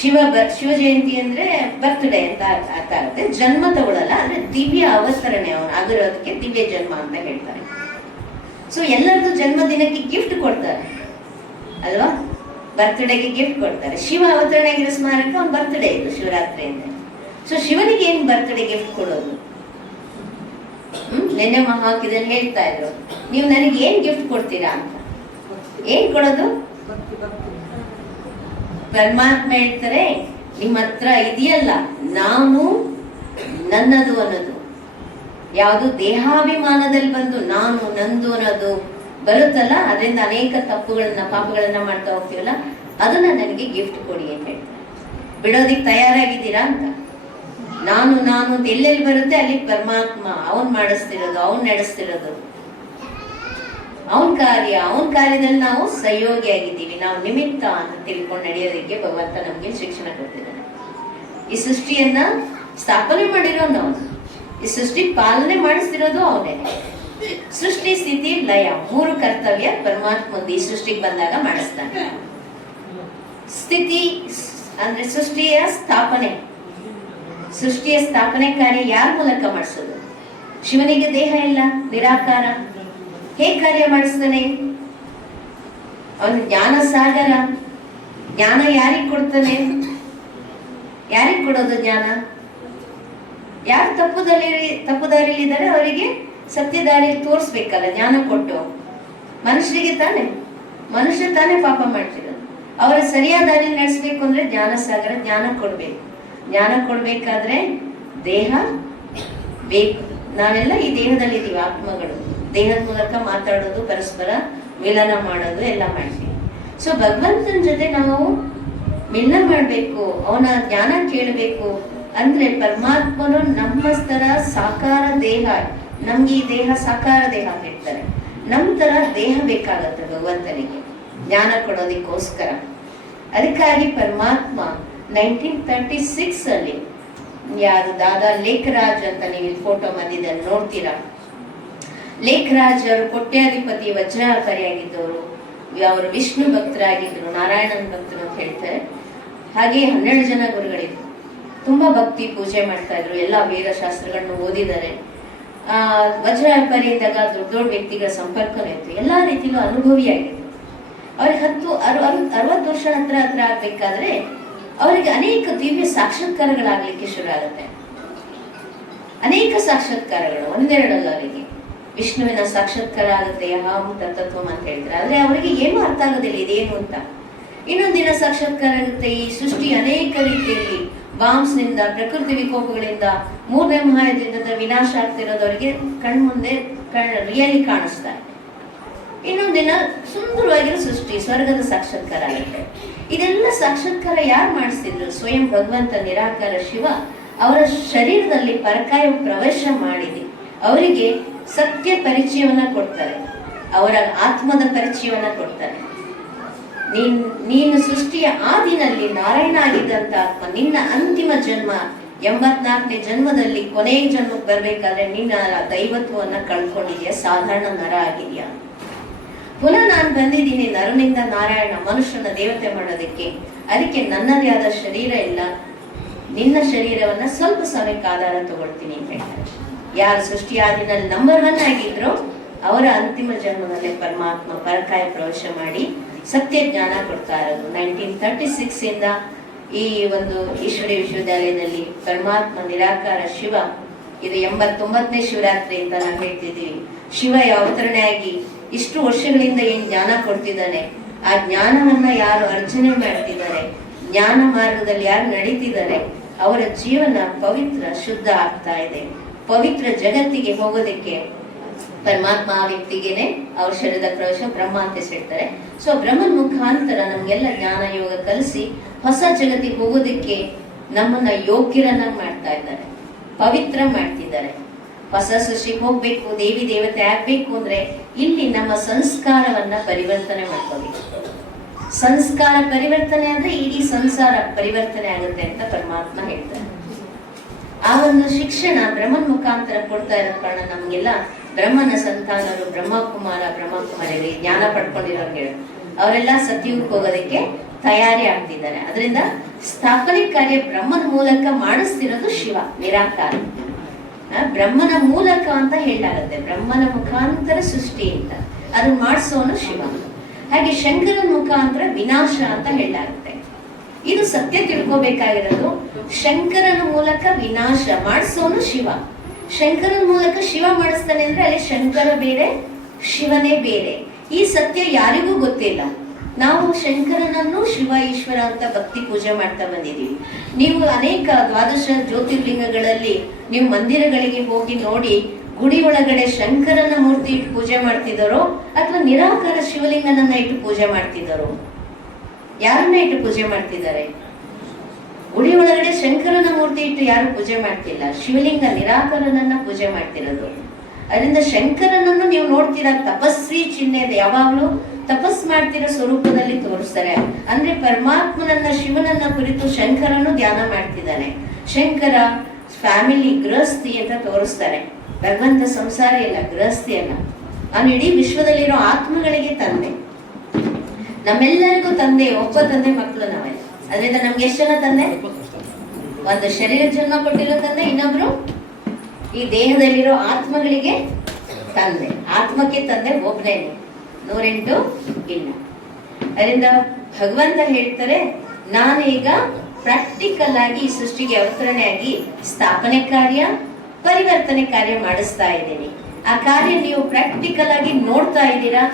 ಶಿವ ಬ- ಶಿವ ಜಯಂತಿ ಅಂದ್ರೆ ಬರ್ತ್ಡೇ ಅಂತ ಅರ್ಥ ಆಗುತ್ತೆ. ಜನ್ಮ ತಗೊಳಲ್ಲ ಅಂದ್ರೆ ದಿವ್ಯ ಅವತರಣೆ ಅವನು. ಆಗಿರೋದಕ್ಕೆ ದಿವ್ಯ ಜನ್ಮ ಅಂತ ಹೇಳ್ತಾರೆ. ಸೊ ಎಲ್ಲರದು ಜನ್ಮದಿನಕ್ಕೆ ಗಿಫ್ಟ್ ಕೊಡ್ತಾರೆ. ಅಲ್ವಾ? ಬರ್ತ್ಡೇಗೆ ಗಿಫ್ಟ್ ಕೊಡ್ತಾರೆ. ಶಿವ ಅವತರಣೆ ಆಗಿರೋ ಸ್ಮಾರಕ ಅವ್ನ ಬರ್ತ್ಡೇ ಇದು ಶಿವರಾತ್ರಿಯಿಂದ ಸೊ ಶಿವನಿಗೆ ಏನು ಬರ್ತ್ಡೇ ಗಿಫ್ಟ್ ಕೊಡೋದು? ನೆನ್ನೆ ಮಹಾಕಿದಲ್ಲಿ ಹೇಳ್ತಾ ಇದ್ರು. ನೀವು ನನಗೆ ಏನ್ ಗಿಫ್ಟ್ ಕೊಡ್ತೀರಾ ಅಂತ. ಏನ್ ಕೊಡೋದು? ಪರಮಾತ್ಮ ಹೇಳ್ತಾರೆ, ನಿಮ್ಮ ಹತ್ರ ಇದೆಯಲ್ಲ, ನಾನು ನನ್ನದು ಅನ್ನೋದು. ಯಾವುದು ದೇಹಾಭಿಮಾನದಲ್ಲಿ ಬಂದು ನಾನು ನಂದು ಅನ್ನೋದು ಬರುತ್ತಲ್ಲ, ಅದರಿಂದ ಅನೇಕ ತಪ್ಪುಗಳನ್ನ, ಪಾಪಗಳನ್ನ ಮಾಡ್ತಾ ಹೋಗ್ತೀವಲ್ಲ, ಅದನ್ನ ನನಗೆ ಗಿಫ್ಟ್ ಕೊಡಿ ಅಂತ ಹೇಳ್ತಾರೆ. ಬಿಡೋದಿಕ್ ತಯಾರಾಗಿದ್ದೀರಾ ಅಂತ? ನಾನು ನಾನು ಅಂತ ಎಲ್ಲೆಲ್ಲಿ ಬರುತ್ತೆ ಅಲ್ಲಿ ಪರಮಾತ್ಮ, ಅವನ್ ಮಾಡಿಸ್ತಿರೋದು, ಅವನ್ ನಡೆಸ್ತಿರೋದು. ಅವನ್ ಕಾರ್ಯ, ಅವನ್ ಕಾರ್ಯದಲ್ಲಿ ನಾವು ಸಹಯೋಗಿಯಾಗಿದ್ದೀವಿ ನಾವು ನಿಮಿತ್ತ ಅಂತ ತಿಳ್ಕೊಂಡು ನಡೆಯೋದಕ್ಕೆ ಭಗವಂತ ನಮ್ಗೆ ಶಿಕ್ಷಣ ಕೊಡ್ತಿದ್ದಾನೆ. ಈ ಸೃಷ್ಟಿಯನ್ನ ಸ್ಥಾಪನೆ ಮಾಡಿರೋ ನಾವು ಈ ಸೃಷ್ಟಿ ಪಾಲನೆ ಮಾಡಿಸ್ತಿರೋದು ಅವನೇ. ಸೃಷ್ಟಿ, ಸ್ಥಿತಿ, ಲಯ, ಮೂರು ಕರ್ತವ್ಯ ಪರಮಾತ್ಮ ಈ ಸೃಷ್ಟಿಗೆ ಬಂದಾಗ ಮಾಡಿಸ್ತಾನೆ. ಸ್ಥಿತಿ, ಅಂದ್ರೆ ಸೃಷ್ಟಿಯ ಸ್ಥಾಪನೆ. ಸೃಷ್ಟಿಯ ಸ್ಥಾಪನೆ ಕಾರ್ಯ ಯಾರ ಮೂಲಕ ಮಾಡಿಸೋದು? ಶಿವನಿಗೆ ದೇಹ ಇಲ್ಲ, ನಿರಾಕಾರ. ಹೇಗ್ ಕಾರ್ಯ ಮಾಡಿಸ್ತಾನೆ? ಅವನ ಜ್ಞಾನ ಸಾಗರ. ಜ್ಞಾನ ಯಾರಿಗ್ ಕೊಡ್ತಾನೆ? ಯಾರಿಗ್ ಕೊಡೋದು ಜ್ಞಾನ? ಯಾರು ತಪ್ಪುದಲ್ಲಿ ತಪ್ಪುದಾರಿಲಿದ್ದಾರೆ ಅವರಿಗೆ ಸತ್ಯ ದಾರಿ ತೋರಿಸ್ಬೇಕಲ್ಲ, ಜ್ಞಾನ ಕೊಟ್ಟು. ಮನುಷ್ಯರಿಗೆ ತಾನೆ. ಮನುಷ್ಯ ತಾನೇ ಪಾಪ ಮಾಡ್ತಿರೋದು. ಅವರ ಸರಿಯಾದ ದಾರಿ ನಡೆಸ್ಬೇಕು ಅಂದ್ರೆ ಜ್ಞಾನ ಸಾಗರ, ಜ್ಞಾನ ಕೊಡ್ಬೇಕು. ಜ್ಞಾನ ಕೊಡ್ಬೇಕಾದ್ರೆ ದೇಹ ಬೇಕು. ನಾವೆಲ್ಲ ಈ ದೇಹದಲ್ಲಿ ಇದೀವಿ, ಆತ್ಮಗಳು. ದೇಹದ ಮೂಲಕ ಮಾತಾಡೋದು, ಪರಸ್ಪರ ಮಿಲನ ಮಾಡೋದು ಎಲ್ಲ ಮಾಡ್ತೀವಿ. ಸೊ ಭಗವಂತನ ಜೊತೆ ನಾವು ಮಿಲನ ಮಾಡಬೇಕು, ಅವನ ಜ್ಞಾನ ಕೇಳಬೇಕು. ಅಂದ್ರೆ ಪರಮಾತ್ಮನು ನಮ್ಮ ತರ ಸಾಕಾರ ದೇಹ, ನಮ್ಗೆ ಈ ದೇಹ ಸಾಕಾರ ದೇಹ ಹೇಳ್ತಾರೆ. ನಮ್ ತರ ದೇಹ ಬೇಕಾಗತ್ತೆ ಭಗವಂತನಿಗೆ. ಜ್ಞಾನ ಕೊಡೋದಕ್ಕೋಸ್ಕರ. ಅದಕ್ಕಾಗಿ ಪರಮಾತ್ಮ ನೈನ್ಟೀನ್ ತರ್ಟಿ ಸಿಕ್ಸ್ ಅಲ್ಲಿ, ಯಾರು ದಾದಾ ಲೇಖರಾಜ್ ಅಂತ ನೀವು ಫೋಟೋ ಮಧ್ಯದಲ್ಲಿ ನೋಡ್ತೀರಾ? ಲೇಖರಾಜ್ ಅವರು ಕೊಟ್ಯಾಧಿಪತಿ ವಜ್ರಾಕಾರಿಯಾಗಿದ್ದವರು ಅವರು ವಿಷ್ಣು ಭಕ್ತರಾಗಿದ್ರು ನಾರಾಯಣನ್ ಭಕ್ತರು ಅಂತ ಹೇಳ್ತಾರೆ. ಹಾಗೆ ಹನ್ನೆರಡು ಜನ ಗುರುಗಳಿದ್ರು ತುಂಬಾ ಭಕ್ತಿ ಪೂಜೆ ಮಾಡ್ತಾ ಇದ್ರು. ಎಲ್ಲ ವೇದಶಾಸ್ತ್ರಗಳನ್ನು ಓದಿದ್ದಾರೆ. ವಜ್ರ ವ್ಯಾಪಾರಿ ಇದ್ದಾಗ ದೊಡ್ಡ ದೊಡ್ಡ ವ್ಯಕ್ತಿಗಳ ಸಂಪರ್ಕನೂ ಇತ್ತು. ಎಲ್ಲಾ ರೀತಿಲೂ ಅನುಭವಿಯಾಗಿದ್ರು. ಅವ್ರಿಗೆ ಹತ್ತು, ಅರು ಅರವತ್ತು ವರ್ಷ ಹತ್ರ ಹತ್ರ ಆಗ್ಬೇಕಾದ್ರೆ ಅವರಿಗೆ ಅನೇಕ ದಿವ್ಯ ಸಾಕ್ಷಾತ್ಕಾರಗಳಾಗ್ಲಿಕ್ಕೆ ಶುರು ಆಗುತ್ತೆ. ಅನೇಕ ಸಾಕ್ಷಾತ್ಕಾರಗಳು, ಒಂದೆರಡಲ್ಲ ಅವರಿಗೆ. ವಿಷ್ಣುವಿನ ಸಾಕ್ಷಾತ್ಕಾರ ಆಗುತ್ತೆ ಯಾವ ತತ್ವಂ ಅಂತ ಹೇಳಿದ್ರೆ. ಆದ್ರೆ ಅವರಿಗೆ ಏನು ಅರ್ಥ ಆಗೋದಿಲ್ಲ, ಇದೇನು ಅಂತ. ಇನ್ನೊಂದಿನ ಸಾಕ್ಷಾತ್ಕಾರ ಆಗುತ್ತೆ, ಈ ಸೃಷ್ಟಿ ಅನೇಕ ರೀತಿಯಲ್ಲಿ ಬಾಂಬ್ಸ್ನಿಂದ ಪ್ರಕೃತಿ ವಿಕೋಪಗಳಿಂದ ಮೂರನೇ ಮಹಾಯುದ್ಧದ ವಿನಾಶ ಆಗ್ತಿರೋದವರಿಗೆ ಕಣ್ಮುಂದೆ ಕಣ್ ರಿಯಲಿ ಕಾಣಿಸ್ತಾ ಇದೆ. ಇನ್ನೊಂದಿನ ಸುಂದರವಾಗಿರೋ ಸೃಷ್ಟಿ, ಸ್ವರ್ಗದ ಸಾಕ್ಷಾತ್ಕಾರ. ಆಗುತ್ತೆ ಇದೆಲ್ಲ ಸಾಕ್ಷಾತ್ಕಾರ ಯಾರು ಮಾಡಿಸ್ತಿದ್ರು ಸ್ವಯಂ ಭಗವಂತ, ನಿರಾಕಾರ ಶಿವ ಅವರ ಶರೀರದಲ್ಲಿ ಪರಕಾಯ ಪ್ರವೇಶ ಮಾಡಿದೆ. ಅವರಿಗೆ ಸತ್ಯ ಪರಿಚಯವನ್ನ ಕೊಡ್ತಾರೆ. ಅವರ ಆತ್ಮದ ಪರಿಚಯವನ್ನ ಕೊಡ್ತಾರೆ. ನೀನ್, ನೀನು ಸೃಷ್ಟಿಯ ಆದಿನಲ್ಲಿ ನಾರಾಯಣ ಆಗಿದ್ದಂತ ಆತ್ಮ ನಿನ್ನ ಅಂತಿಮ ಜನ್ಮ, ಎಂಬತ್ನಾಲ್ಕನೇ ಜನ್ಮದಲ್ಲಿ ಕೊನೆಯ ಜನ್ಮಕ್ಕೆ ಬರ್ಬೇಕಾದ್ರೆ ನಿನ್ನ ದೈವತ್ವವನ್ನ ಕಳ್ಕೊಂಡಿದ್ಯಾ, ಸಾಧಾರಣ ನರ ಆಗಿದ್ಯಾ? ಪುನಃ ನಾನು ಬಂದಿದ್ದೀನಿ ನರನಿಂದ ನಾರಾಯಣ, ಮನುಷ್ಯನ ದೇವತೆ ಮಾಡೋದಕ್ಕೆ. ಅದಕ್ಕೆ ನನ್ನದೇ ಆದ ಶರೀರ ಇಲ್ಲ. ನಿನ್ನ ಶರೀರವನ್ನ ಸ್ವಲ್ಪ ಸಮಯಕ್ಕೆ ಆಧಾರ ತಗೊಳ್ತೀನಿ ಅಂತ ಹೇಳ್ತಾರೆ. ಯಾರು ಸೃಷ್ಟಿ ಆದಿನಲ್ಲಿ ನಂಬರ್ ಒನ್ ಆಗಿದ್ರು, ಅವರ ಅಂತಿಮ ಜನ್ಮದಲ್ಲೇ ಪರಮಾತ್ಮ, ಪರಕಾಯ ಪ್ರವೇಶ ಮಾಡಿ ಸತ್ಯ ಜ್ಞಾನ ಕೊಡ್ತಾ ಇರೋದು. ನೈನ್ಟೀನ್ ತರ್ಟಿ ಸಿಕ್ಸ್ ಇಂದ ಈ ಒಂದು ಈಶ್ವರಿ ವಿಶ್ವವಿದ್ಯಾಲಯದಲ್ಲಿ ಪರಮಾತ್ಮ ನಿರಾಕಾರ ಶಿವ. ಇದು ಎಂಬತ್ತೊಂಬತ್ತನೇ ಶಿವರಾತ್ರಿ ಅಂತ ನಾವು ಹೇಳ್ತಿದ್ದೀವಿ ಶಿವ ಅವತರಣೆ ಆಗಿ ಇಷ್ಟು ವರ್ಷಗಳಿಂದ ಏನ್ ಜ್ಞಾನ ಕೊಡ್ತಿದ್ದಾನೆ? ಆ ಜ್ಞಾನವನ್ನ ಯಾರು ಅರ್ಚನೆ ಮಾಡ್ತಿದ್ದಾರೆ? ಜ್ಞಾನ ಮಾರ್ಗದಲ್ಲಿ ಯಾರು ನಡೀತಿದ್ದಾರೆ? ಅವರ ಜೀವನ ಪವಿತ್ರ, ಶುದ್ಧ ಆಗ್ತಾ ಇದೆ. ಪವಿತ್ರ ಜಗತ್ತಿಗೆ ಹೋಗೋದಕ್ಕೆ ಪರಮಾತ್ಮ ಆ ವ್ಯಕ್ತಿಗೆನೆ ಶರೀರದ ಪ್ರವೇಶ ಬ್ರಹ್ಮ ಅಂತ ಹೆಸರಿಡ್ತಾರೆ ಸೊ ಬ್ರಹ್ಮನ್ ಮುಖಾಂತರ ನಮ್ಗೆಲ್ಲ ಜ್ಞಾನ ಯೋಗ ಕಲಿಸಿ ಹೊಸ ಜಗತ್ತಿಗೆ ಹೋಗೋದಕ್ಕೆ ನಮ್ಮನ್ನ ಯೋಗ್ಯರನ್ನಾಗಿ ಮಾಡ್ತಾ ಇದ್ದಾರೆ. ಪವಿತ್ರ ಮಾಡ್ತಿದ್ದಾರೆ. ಹೊಸ ಸೃಷ್ಟಿಗೆ ಹೋಗ್ಬೇಕು, ದೇವಿ ದೇವತೆ ಆಗ್ಬೇಕು ಅಂದ್ರೆ ಇಲ್ಲಿ ನಮ್ಮ ಸಂಸ್ಕಾರವನ್ನ ಪರಿವರ್ತನೆ ಮಾಡ್ಕೋಬೇಕು. ಸಂಸ್ಕಾರ ಪರಿವರ್ತನೆ ಅಂದ್ರೆ ಇಡೀ ಸಂಸಾರ ಪರಿವರ್ತನೆ ಆಗುತ್ತೆ ಅಂತ ಪರಮಾತ್ಮ ಹೇಳ್ತಾರೆ. ಆ ಒಂದು ಶಿಕ್ಷಣ ಬ್ರಹ್ಮನ್ ಮುಖಾಂತರ ಕೊಡ್ತಾ ಇರೋ ಕಾರಣ ನಮ್ಗೆಲ್ಲ ಬ್ರಹ್ಮನ ಸಂತಾನರು ಬ್ರಹ್ಮಕುಮಾರ ಬ್ರಹ್ಮಕುಮಾರಿಯಲ್ಲಿ ಜ್ಞಾನ ಪಡ್ಕೊಂಡಿರೋರು ಅವರೆಲ್ಲ ಸತ್ಯುಗಕ್ಕೆ ಹೋಗೋದಕ್ಕೆ ತಯಾರಿ ಆಗ್ತಿದ್ದಾರೆ. ಅದರಿಂದ ಸ್ಥಾಪನೆ ಕಾರ್ಯ ಬ್ರಹ್ಮನ ಮೂಲಕ ಮಾಡಿಸ್ತಿರೋದು ಶಿವ, ನಿರಾಕಾರ. ಬ್ರಹ್ಮನ ಮೂಲಕ ಅಂತ ಹೇಳಲಾಗುತ್ತೆ. ಬ್ರಹ್ಮನ ಮುಖಾಂತರ ಸೃಷ್ಟಿ ಅಂತ. ಅದನ್ನ ಮಾಡಿಸೋನು ಶಿವ. ಹಾಗೆ ಶಂಕರನ ಮುಖಾಂತರ ವಿನಾಶ ಅಂತ ಹೇಳಲಾಗುತ್ತೆ. ಇದು ಸತ್ಯ ತಿಳ್ಕೋಬೇಕಾಗಿರೋದು. ಶಂಕರನ ಮೂಲಕ ವಿನಾಶ ಮಾಡಿಸೋನು ಶಿವ. ಶಂಕರನ ಮೂಲಕ ಶಿವ ಮಾಡಿಸ್ತಾನೆ ಅಂದ್ರೆ ಅಲ್ಲಿ ಶಂಕರ ಬೇರೆ, ಶಿವನೇ ಬೇರೆ. ಈ ಸತ್ಯ ಯಾರಿಗೂ ಗೊತ್ತಿಲ್ಲ. ನಾವು ಶಂಕರನನ್ನು ಶಿವ, ಈಶ್ವರ ಅಂತ ಭಕ್ತಿ ಪೂಜೆ ಮಾಡ್ತಾ ಬಂದಿದ್ದೀವಿ. ನೀವು ಅನೇಕ ದ್ವಾದಶ ಜ್ಯೋತಿರ್ಲಿಂಗಗಳಲ್ಲಿ, ನೀವು ಮಂದಿರಗಳಿಗೆ ಹೋಗಿ ನೋಡಿ, ಗುಡಿ ಒಳಗಡೆ ಶಂಕರನ ಮೂರ್ತಿ ಇಟ್ಟು ಪೂಜೆ ಮಾಡ್ತಿದ್ದಾರೋ, ಅಥವಾ ನಿರಾಕಾರ ಶಿವಲಿಂಗನನ್ನ ಇಟ್ಟು ಪೂಜೆ ಮಾಡ್ತಿದ್ದಾರೋ? ಯಾರನ್ನ ಇಟ್ಟು ಪೂಜೆ ಮಾಡ್ತಿದ್ದಾರೆ? ಗುಡಿ ಒಳಗಡೆ ಶಂಕರನ ಮೂರ್ತಿ ಇಟ್ಟು ಯಾರು ಪೂಜೆ ಮಾಡ್ತಿಲ್ಲ? ಶಿವಲಿಂಗ ನಿರಾಕರನನ್ನ ಪೂಜೆ ಮಾಡ್ತಿರೋದು. ಅದರಿಂದ ಶಂಕರನನ್ನು ನೀವು ನೋಡ್ತೀರಾ? ತಪಸ್ವಿ ಚಿಹ್ನೆ ಯಾವಾಗಲೂ ತಪಸ್ ಮಾಡ್ತಿರೋ ಸ್ವರೂಪದಲ್ಲಿ ತೋರಿಸ್ತಾರೆ. ಅಂದ್ರೆ ಪರಮಾತ್ಮನನ್ನ, ಶಿವನನ್ನ ಕುರಿತು ಶಂಕರನು ಧ್ಯಾನ ಮಾಡ್ತಿದ್ದಾನೆ. ಶಂಕರ ಫ್ಯಾಮಿಲಿ ಗೃಹಸ್ಥಿ ಅಂತ ತೋರಿಸ್ತಾರೆ. ಭಗವಂತ ಸಂಸಾರ ಇಲ್ಲ ಗೃಹಸ್ಥಿ ಅಲ್ಲ ಇಡೀ ವಿಶ್ವದಲ್ಲಿರೋ ಆತ್ಮಗಳಿಗೆ ತಂದೆ. ನಮ್ಮೆಲ್ಲರಿಗೂ ತಂದೆ, ಒಬ್ಬ ತಂದೆ, ಮಕ್ಕಳು ನಾವೇ ಅದರಿಂದ ನಮ್ಗೆ ಎಷ್ಟು ಜನ ತಂದೆ? ಒಂದು ಶರೀರ ಜನ್ಮ ಕೊಟ್ಟಿರೋ ತಂದೆ, ಇನ್ನೊಬ್ರು ಈ ದೇಹದಲ್ಲಿರೋ ಆತ್ಮಗಳಿಗೆ ತಂದೆ. ಆತ್ಮಕ್ಕೆ ತಂದೆ ಒಬ್ಬನೇ ನೂರೆಂಟು ಇಲ್ಲ. ಅದರಿಂದ ಭಗವಂತ ಹೇಳ್ತಾರೆ ನಾನೀಗ ಪ್ರಾಕ್ಟಿಕಲ್ ಆಗಿ ಈ ಸೃಷ್ಟಿಗೆ ಅವತರಣೆ ಆಗಿ ಸ್ಥಾಪನೆ ಕಾರ್ಯ, ಪರಿವರ್ತನೆ ಕಾರ್ಯ ಮಾಡಿಸ್ತಾ ಇದ್ದೀನಿ. ಆ ಕಾರ್ಯ ನೀವು ಪ್ರಾಕ್ಟಿಕಲ್ ಆಗಿ ನೋಡ್ತಾ ಇದ್ದೀರಾ?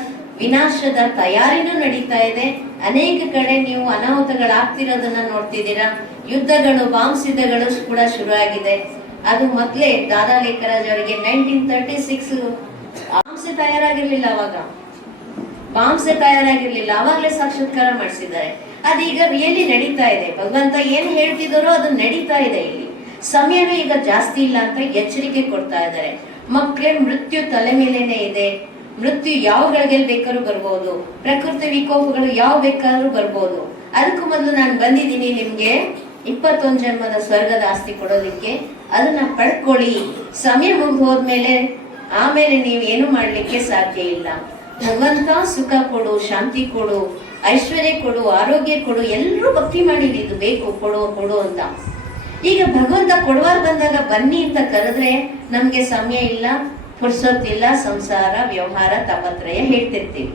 ವಿನಾಶದ ತಯಾರಿನೂ ನಡೀತಾ ಇದೆ. ಅನೇಕ ಕಡೆ ನೀವು ಅನಾಹುತಗಳಾಗ್ತಿರೋದನ್ನ ನೋಡ್ತಿದ್ದೀರಾ? ಯುದ್ಧಗಳು ಬಾಂಬ್ಸಿದ್ಧಗಳು ಕೂಡ ಶುರುವಾಗಿದೆ. ಅದು ಮೊದಲೇ ದಾದಾ ಲೇಖರಾಜ್ ಅವರಿಗೆ ನೈನ್ಟೀನ್ ತರ್ಟಿ ಸಿಕ್ಸ್ ಬಾಂಬ್ಸೆ ತಯಾರಾಗಿರ್ಲಿಲ್ಲ ಅವಾಗ. ಬಾಂಬ್ಸೆ ತಯಾರಾಗಿರ್ಲಿಲ್ಲ. ಅವಾಗಲೇ ಸಾಕ್ಷಾತ್ಕಾರ ಮಾಡಿಸಿದ್ದಾರೆ. ಅದೀಗ ರಿಯಲಿ ನಡೀತಾ ಇದೆ. ಭಗವಂತ ಏನ್ ಹೇಳ್ತಿದಾರೋ ಅದು ನಡೀತಾ ಇದೆ ಇಲ್ಲಿ. ಸಮಯನೂ ಈಗ ಜಾಸ್ತಿ ಇಲ್ಲ ಅಂತ ಎಚ್ಚರಿಕೆ ಕೊಡ್ತಾ ಇದ್ದಾರೆ. ಮಕ್ಕಳೇ ಮೃತ್ಯು ತಲೆ ಮೇಲೇನೆ ಇದೆ. ಮೃತ್ಯು ಯಾವ ಗಳಿಗೆ ಬೇಕಾದ್ರೂ ಬರ್ಬೋದು. ಪ್ರಕೃತಿ ವಿಕೋಪಗಳು ಯಾವ ಬೇಕಾದ್ರೂ ಬರ್ಬೋದು. ಅದಕ್ಕೂ ಮೊದಲು ನಾನು ಬಂದಿದ್ದೀನಿ ನಿಮ್ಗೆ ಇಪ್ಪತ್ತೊಂದು ಜನ್ಮದ ಸ್ವರ್ಗದ ಆಸ್ತಿ ಕೊಡೋದಕ್ಕೆ. ಅದನ್ನ ಪಡ್ಕೊಳ್ಳಿ. ಸಮಯ ಮುಗಿದು ಹೋದ್ಮೇಲೆ ಆಮೇಲೆ ನೀವು ಏನು ಮಾಡ್ಲಿಕ್ಕೆ ಸಾಧ್ಯ ಇಲ್ಲ. ಭಗವಂತ ಸುಖ ಕೊಡು, ಶಾಂತಿ ಕೊಡು, ಐಶ್ವರ್ಯ ಕೊಡು, ಆರೋಗ್ಯ ಕೊಡು, ಎಲ್ಲರೂ ಭಕ್ತಿ ಮಾಡಿ ಇದು ಬೇಕು, ಕೊಡು ಕೊಡು ಅಂತ. ಈಗ ಭಗವಂತ ಕೊಡುವಾಗ ಬಂದಾಗ ಬನ್ನಿ ಅಂತ ಕರೆದ್ರೆ ನಮ್ಗೆ ಸಮಯ ಇಲ್ಲ. ಪುರ್ಸೊತ್ತಿಲ್ಲ ಸಂಸಾರ, ವ್ಯವಹಾರ, ತಪತ್ರಯ ಹೇಳ್ತಿರ್ತೀವಿ.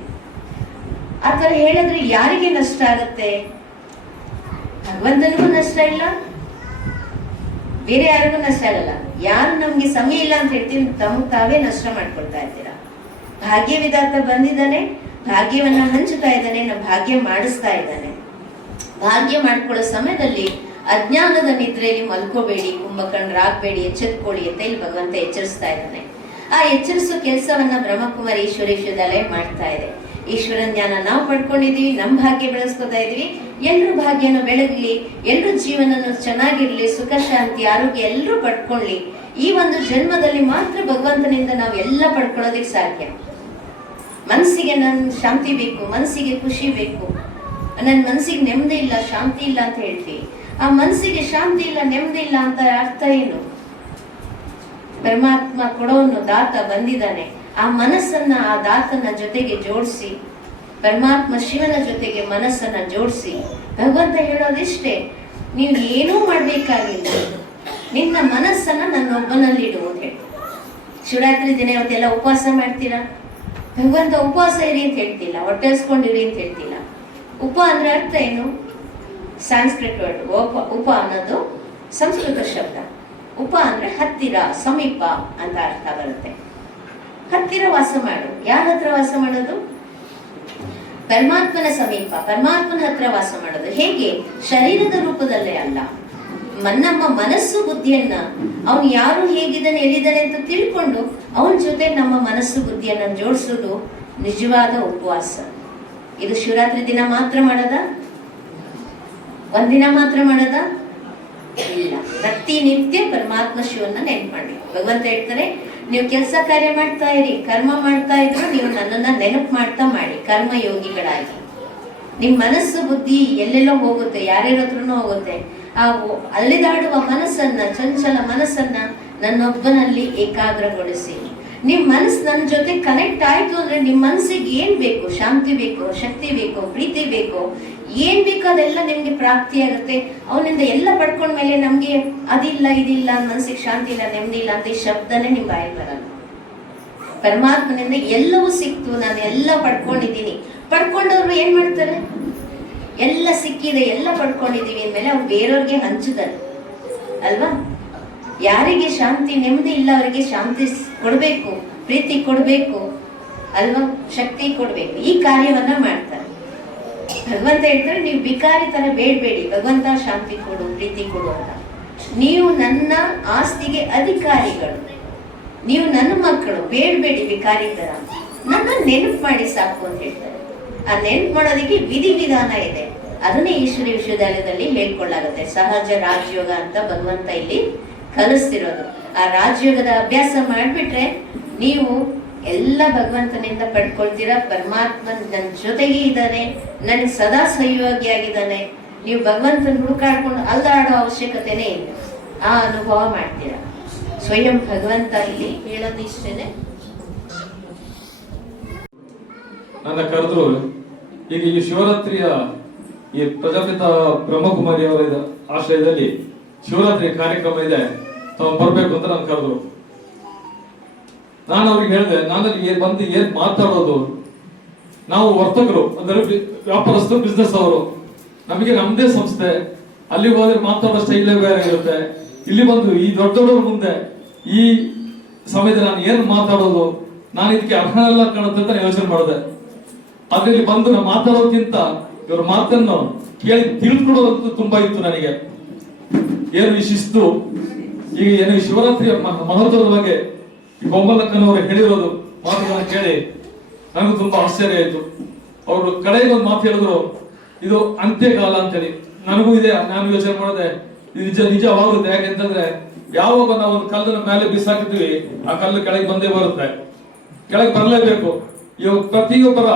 ಆ ಥರ ಹೇಳಿದ್ರೆ ಯಾರಿಗೆ ನಷ್ಟ ಆಗುತ್ತೆ? ಭಗವಂತನಿಗೂ ನಷ್ಟ ಇಲ್ಲ. ಬೇರೆ ಯಾರಿಗೂ ನಷ್ಟ ಆಗಲ್ಲ. ಯಾರು ನಮ್ಗೆ ಸಮಯ ಇಲ್ಲ ಅಂತ ಹೇಳ್ತೀನಿ ತಮ್ಮ ತಾವೇ ನಷ್ಟ ಮಾಡ್ಕೊಳ್ತಾ ಇರ್ತೀರಾ ಭಾಗ್ಯ ವಿಧಾತ ಬಂದಿದ್ದಾನೆ, ಭಾಗ್ಯವನ್ನ ಹಂಚುತ್ತಾ ಇದ್ದಾನೆ ನಮ್ಮ ಭಾಗ್ಯ ಮಾಡಿಸ್ತಾ ಇದ್ದಾನೆ. ಭಾಗ್ಯ ಮಾಡ್ಕೊಳ್ಳೋ ಸಮಯದಲ್ಲಿ ಅಜ್ಞಾನದ ನಿದ್ರೆಯಲ್ಲಿ ಮಲ್ಕೋಬೇಡಿ ಕುಂಭಕರ್ಣರಾಗಬೇಡಿ ಎಚ್ಚೆತ್ಕೊಳ್ಳಿ ಅಂತ ಇಲ್ಲಿ ಭಗವಂತ ಎಚ್ಚರಿಸ್ತಾ ಇದ್ದಾನೆ. ಆ ಎಚ್ಚರಿಸೋ ಕೆಲಸವನ್ನ ಬ್ರಹ್ಮಕುಮಾರಿ ಈಶ್ವರ ವಿಶ್ವವಿದ್ಯಾಲಯ ಮಾಡ್ತಾ ಇದೆ. ಈಶ್ವರನ ಜ್ಞಾನ ನಾವು ಪಡ್ಕೊಂಡಿದೀವಿ ನಮ್ಮ ಭಾಗ್ಯ ಬೆಳೆಸ್ಕೊತಾ ಇದೀವಿ. ಎಲ್ರೂ ಭಾಗ್ಯನ ಬೆಳಗ್ಲಿ, ಎಲ್ರೂ ಜೀವನ ಚೆನ್ನಾಗಿರ್ಲಿ, ಸುಖ, ಶಾಂತಿ, ಆರೋಗ್ಯ ಎಲ್ಲರೂ ಪಡ್ಕೊಳ್ಳಿ. ಈ ಒಂದು ಜನ್ಮದಲ್ಲಿ ಮಾತ್ರ ಭಗವಂತನಿಂದ ನಾವು ಎಲ್ಲ ಪಡ್ಕೊಳ್ಳೋದಕ್ಕೆ ಸಾಧ್ಯ. ಮನಸ್ಸಿಗೆ ನನ್ ಶಾಂತಿ ಬೇಕು, ಮನಸ್ಸಿಗೆ ಖುಷಿ ಬೇಕು. ನನ್ನ ಮನಸ್ಸಿಗೆ ನೆಮ್ಮದಿ ಇಲ್ಲ, ಶಾಂತಿ ಇಲ್ಲ ಅಂತ ಹೇಳ್ತೀವಿ. ಆ ಮನಸ್ಸಿಗೆ ಶಾಂತಿ ಇಲ್ಲ, ನೆಮ್ಮದಿ ಇಲ್ಲ ಅಂತ ಅರ್ಥ ಏನು? ಪರಮಾತ್ಮ ಕೊಡೋನು ದಾತ ಬಂದಿದ್ದಾನೆ. ಆ ಮನಸ್ಸನ್ನ ಆ ದಾತನ ಜೊತೆಗೆ ಜೋಡಿಸಿ, ಪರಮಾತ್ಮ ಶಿವನ ಜೊತೆಗೆ ಮನಸ್ಸನ್ನ ಜೋಡಿಸಿ. ಭಗವಂತ ಹೇಳೋದಿಷ್ಟೇ, ನೀವು ಏನೂ ಮಾಡ್ಬೇಕಾಗಿಲ್ಲ. ನಿನ್ನ ಮನಸ್ಸನ್ನ ನನ್ನೊಬ್ಬನಲ್ಲಿಡು ಅಂತ ಹೇಳಿ. ಶಿವರಾತ್ರಿ ದಿನ ಇವತ್ತೆಲ್ಲ ಉಪವಾಸ ಮಾಡ್ತೀರಾ? ಭಗವಂತ ಉಪವಾಸ ಇರಿ ಅಂತ ಹೇಳ್ತಿಲ್ಲ ಹೊಟ್ಟೆಸ್ಕೊಂಡಿರಿ ಅಂತ ಹೇಳ್ತಿಲ್ಲ. ಉಪ ಅಂದ್ರೆ ಅರ್ಥ ಏನು? ಸಾಂಸ್ಕ್ರಿಟ್ ವರ್ಡ್ ಉಪ ಉಪ ಅನ್ನೋದು ಸಂಸ್ಕೃತ ಶಬ್ದ. ಉಪ ಅಂದ್ರೆ ಹತ್ತಿರ, ಸಮೀಪ ಅಂತ ಅರ್ಥ ಬರುತ್ತೆ. ಹತ್ತಿರ ವಾಸ ಮಾಡು. ಯಾರ ಹತ್ರ ವಾಸ ಮಾಡೋದು? ಪರಮಾತ್ಮನ ಸಮೀಪ. ಪರಮಾತ್ಮನ ಹತ್ರ ವಾಸ ಮಾಡೋದು. ಹೇಗೆ? ಶರೀರದ ರೂಪದಲ್ಲೇ ಅಲ್ಲ. ನಮ್ಮ ಮನಸ್ಸು ಬುದ್ಧಿಯನ್ನ ಅವನು ಯಾರು ಹೇಗಿದ್ದಾನೆ, ಎಲ್ಲಿದ್ದಾನೆ ಅಂತ ತಿಳ್ಕೊಂಡು ಅವನ ಜೊತೆ ನಮ್ಮ ಮನಸ್ಸು ಬುದ್ಧಿಯನ್ನ ಜೋಡಿಸೋದು ನಿಜವಾದ ಉಪವಾಸ. ಇದು ಶಿವರಾತ್ರಿ ದಿನ ಮಾತ್ರ ಮಾಡದ? ಒಂದಿನ ಮಾತ್ರ ಮಾಡದ? ಇಲ್ಲ. ಪ್ರತಿನಿತ್ಯ ಪರಮಾತ್ಮ ಶಿವನ್ನ ನೆನ್ಪು ಮಾಡಿ ಭಗವಂತ ಹೇಳ್ತಾರೆ, ನೀವು ಕೆಲಸ ಕಾರ್ಯ ಮಾಡ್ತಾ ಇರಿ, ಕರ್ಮ ಮಾಡ್ತಾ ಇದ್ರು ನೀವು ನನ್ನನ್ನ ನೆನಪು ಮಾಡ್ತಾ ಮಾಡಿ ಕರ್ಮ ಯೋಗಿಗಳಾಗಿ ನಿಮ್ ಮನಸ್ಸು, ಬುದ್ಧಿ ಎಲ್ಲೆಲ್ಲೋ ಹೋಗುತ್ತೆ, ಯಾರ್ಯಾರ ಹತ್ರನೂ ಹೋಗುತ್ತೆ. ಆ ಅಲ್ಲಿದಾಡುವ ಮನಸ್ಸನ್ನ, ಚಂಚಲ ಮನಸ್ಸನ್ನ ನನ್ನೊಬ್ಬನಲ್ಲಿ ಏಕಾಗ್ರಗೊಳಿಸಿ. ನಿಮ್ ಮನಸ್ಸು ನನ್ನ ಜೊತೆ ಕನೆಕ್ಟ್ ಆಯ್ತು ಅಂದ್ರೆ ನಿಮ್ ಮನಸ್ಸಿಗೆ ಏನ್ ಬೇಕು? ಶಾಂತಿ ಬೇಕು, ಶಕ್ತಿ ಬೇಕು, ಪ್ರೀತಿ ಬೇಕು? ಏನ್ ಬೇಕಾದೆಲ್ಲ ನಿಮ್ಗೆ ಪ್ರಾಪ್ತಿ ಆಗುತ್ತೆ. ಅವನಿಂದ ಎಲ್ಲ ಪಡ್ಕೊಂಡ್ಮೇಲೆ ನಮ್ಗೆ ಅದಿಲ್ಲ, ಇದಿಲ್ಲ ಮನಸ್ಸಿಗೆ ಶಾಂತಿ ಇಲ್ಲ, ನೆಮ್ಮದಿ ಇಲ್ಲ ಅಂತ ಈ ಶಬ್ದನೇ ನಿಮ್ ಬಾಯಲ್ಲಿ ಬರಲ್ಲ. ಪರಮಾತ್ಮನಿಂದ ಎಲ್ಲವೂ ಸಿಕ್ತು, ನಾನು ಎಲ್ಲ ಪಡ್ಕೊಂಡಿದ್ದೀನಿ. ಪಡ್ಕೊಂಡವ್ರು ಏನ್ ಮಾಡ್ತಾರೆ? ಎಲ್ಲ ಸಿಕ್ಕಿದೆ, ಎಲ್ಲ ಪಡ್ಕೊಂಡಿದೀವಿ ಅಂದ್ಮೇಲೆ ಅವ್ರು ಬೇರೆಯವ್ರಿಗೆ ಹಂಚುತ್ತಾರೆ ಅಲ್ವಾ? ಯಾರಿಗೆ ಶಾಂತಿ, ನೆಮ್ಮದಿ ಇಲ್ಲ, ಅವರಿಗೆ ಶಾಂತಿ ಕೊಡ್ಬೇಕು, ಪ್ರೀತಿ ಕೊಡಬೇಕು, ಅಲ್ವಾ? ಶಕ್ತಿ ಕೊಡಬೇಕು. ಈ ಕಾರ್ಯವನ್ನ ಮಾಡ್ತಾರೆ. ಭಗವಂತ ಹೇಳ್ತಾರೆ ನೀವು ಬಿಕಾರಿ ತರ ಬೇಡಬೇಡಿ. ಭಗವಂತ ಶಾಂತಿ ಕೊಡು, ಪ್ರೀತಿ ಕೊಡು ಅಂತ. ನೀವು ನನ್ನ ಆಸ್ತಿಗೆ ಅಧಿಕಾರಿಗಳು. ನೀವು ನನ್ನ ಮಕ್ಕಳು, ಬೇಡಬೇಡಿ ಬಿಕಾರಿ ತರ ನನ್ನ ನೆನಪು ಮಾಡಿ ಸಾಕು ಅಂತ ಹೇಳ್ತಾರೆ. ಆ ನೆನಪು ಮಾಡೋದಕ್ಕೆ ವಿಧಿ ವಿಧಾನ ಇದೆ. ಅದನ್ನೇ ಈಶ್ವರ ವಿಶ್ವವಿದ್ಯಾಲಯದಲ್ಲಿ ಹೇಳ್ಕೊಳ್ಳಾಗುತ್ತೆ ಸಹಜ ರಾಜಯೋಗ ಅಂತ ಭಗವಂತ ಇಲ್ಲಿ ಕಲಿಸ್ತಿರೋದು. ಆ ರಾಜಯೋಗದ ಅಭ್ಯಾಸ ಮಾಡಿಬಿಟ್ರೆ ನೀವು ಎಲ್ಲ ಭಗವಂತನಿಂದ ಪಡ್ಕೊಳ್ತೀರಾ? ಪರಮಾತ್ಮ ನನ್ನ ಜೊತೆಗೆ ಇದ್ದಾನೆ ನನಗೆ ಸದಾ ಸಹಯೋಗಿಯಾಗಿದ್ದಾನೆ ನೀವು ಭಗವಂತನ ಹುಡುಕಾಡ್ಕೊಂಡು ಅಲ್ದಾಡೋ ಅವಶ್ಯಕತೆನೇ ಇಲ್ಲ. ಆ ಅನುಭವ ಮಾಡ್ತೀರಾ? ಸ್ವಯಂ ಭಗವಂತ ಇಲ್ಲಿ ಹೇಳೋದು ಇಷ್ಟೇನೆ. ನನ್ನ ಕರೆದ್ರು ಈಗ ಈ ಶಿವರಾತ್ರಿಯ ಈ ಪ್ರಜಾಪಿತ ಬ್ರಹ್ಮಕುಮಾರಿ ಅವರ ಆಶ್ರಯದಲ್ಲಿ ಶಿವರಾತ್ರಿ ಕಾರ್ಯಕ್ರಮ ಇದೆ. ತಾವು ಬರಬೇಕು ಅಂತ ನಾನು ಕರೆದ್ರು ನಾನು ಅವ್ರಿಗೆ ಹೇಳಿದೆ, ನಾನು ಬಂದು ಏನ್ ಮಾತಾಡೋದು? ನಾವು ವರ್ತಕರು, ಅಂದ್ರೆ ವ್ಯಾಪಾರಸ್ಥರು ಬಿಸ್ನೆಸ್ ಅವರು. ನಮಗೆ ನಮ್ದೇ ಸಂಸ್ಥೆ. ಅಲ್ಲಿ ಹೋದ್ರೆ ಮಾತಾಡೋ ಸ್ಟೈಲೇ ಬೇರೆ ಇರುತ್ತೆ. ಇಲ್ಲಿ ಬಂದು ಈ ದೊಡ್ಡ ದೊಡ್ಡವ್ರ ಮುಂದೆ ಈ ಸಮಯದಲ್ಲಿ ನಾನು ಏನು ಮಾತಾಡೋದು? ನಾನು ಇದಕ್ಕೆ ಅರ್ಹನಲ್ಲ ಕಾಣುತ್ತೆ ಅಂತ ಯೋಚನೆ ಮಾಡಿದೆ. ಅದ್ರಲ್ಲಿ ಬಂದು ನಾನು ಮಾತಾಡೋದಕ್ಕಿಂತ ಇವ್ರ ಮಾತನ್ನು ಕೇಳಿ ತಿಳ್ಕೊಳ್ಳೋದು ತುಂಬಾ ಇತ್ತು ನನಗೆ. ಏನು ಈ ಶಿಸ್ತು? ಈಗ ಏನು ಈ ಶಿವರಾತ್ರಿಯ ಮಹತ್ವದ ಬಗ್ಗೆ ಈ ಬೊಮ್ಮಲಕ್ಕನವರು ಹೇಳಿರೋದು ಮಾತುಗಳನ್ನು ಕೇಳಿ ನನಗೂ ತುಂಬಾ ಆಶ್ಚರ್ಯ ಆಯಿತು. ಅವರು ಕಡೆಗೆ ಒಂದು ಮಾತು ಹೇಳಿದ್ರು, ಇದು ಅಂತ್ಯಕಾಲ ಅಂತೇಳಿ. ನನಗೂ ಇದೆ, ನಾನು ಯೋಚನೆ ಮಾಡಿದೆ, ಇದು ನಿಜ ನಿಜವಾಗುತ್ತೆ ಯಾಕೆಂತಂದ್ರೆ ಯಾವಾಗ ನಾವು ಒಂದು ಕಲ್ಲನ ಮೇಲೆ ಬಿಸಾಕಿದ್ವಿ, ಆ ಕಲ್ಲು ಕೆಳಗೆ ಬಂದೇ ಬರುತ್ತೆ. ಕೆಳಗೆ ಬರಲೇಬೇಕು. ಇವಾಗ ಪ್ರತಿಯೊಬ್ಬರ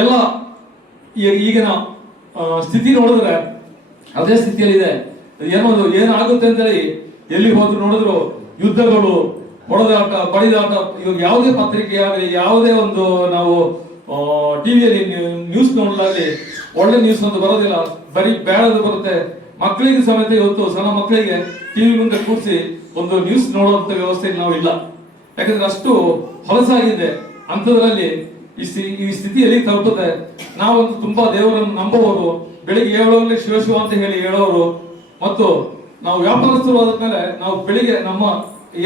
ಎಲ್ಲ ಈಗಿನ ಸ್ಥಿತಿ ನೋಡಿದ್ರೆ, ಅದೇ ಸ್ಥಿತಿಯಲ್ಲಿದೆ. ಏನೋ ಏನಾಗುತ್ತೆ ಅಂತೇಳಿ ಎಲ್ಲಿ ಹೋದ್ರು ನೋಡಿದ್ರು ಯುದ್ಧಗಳು, ಹೊಡೆದಾಟ, ಬಡಿದಾಟ, ಇವಾಗ ಯಾವುದೇ ಪತ್ರಿಕೆ ಆಗಲಿ ಯಾವುದೇ ಒಂದು ನಾವು ಟಿವಿಯಲ್ಲಿ ನ್ಯೂಸ್ ನೋಡಲಾಗಲಿ, ಒಳ್ಳೆ ನ್ಯೂಸ್ ಒಂದು ಬರೋದಿಲ್ಲ. ಬರೀ ಬೇಡದು ಬರುತ್ತೆ. ಮಕ್ಕಳಿಗೆ ಸಮೇತ ಇವತ್ತು ಸಣ್ಣ ಮಕ್ಕಳಿಗೆ ಟಿವಿ ಮುಂದೆ ಕೂರಿಸಿ ಒಂದು ನ್ಯೂಸ್ ನೋಡುವಂತ ವ್ಯವಸ್ಥೆ ನಾವು ಇಲ್ಲ. ಯಾಕಂದ್ರೆ ಅಷ್ಟು ಹೊಲಸಾಗಿದೆ. ಅಂಥದ್ರಲ್ಲಿ ಈ ಸ್ಥಿತಿ ಈ ಸ್ಥಿತಿಯಲ್ಲಿ ತಲುಪುತ್ತೆ? ನಾವೊಂದು ತುಂಬಾ ದೇವರನ್ನು ನಂಬುವವರು. ಬೆಳಿಗ್ಗೆ ಹೇಳೋರ್ಲಿ ಶಿವ ಅಂತ ಹೇಳಿ ಹೇಳೋರು ಮತ್ತು ನಾವು ವ್ಯಾಪಾರಸ್ಥರು ಆದ್ಮೇಲೆ ನಾವು ಬೆಳಿಗ್ಗೆ ನಮ್ಮ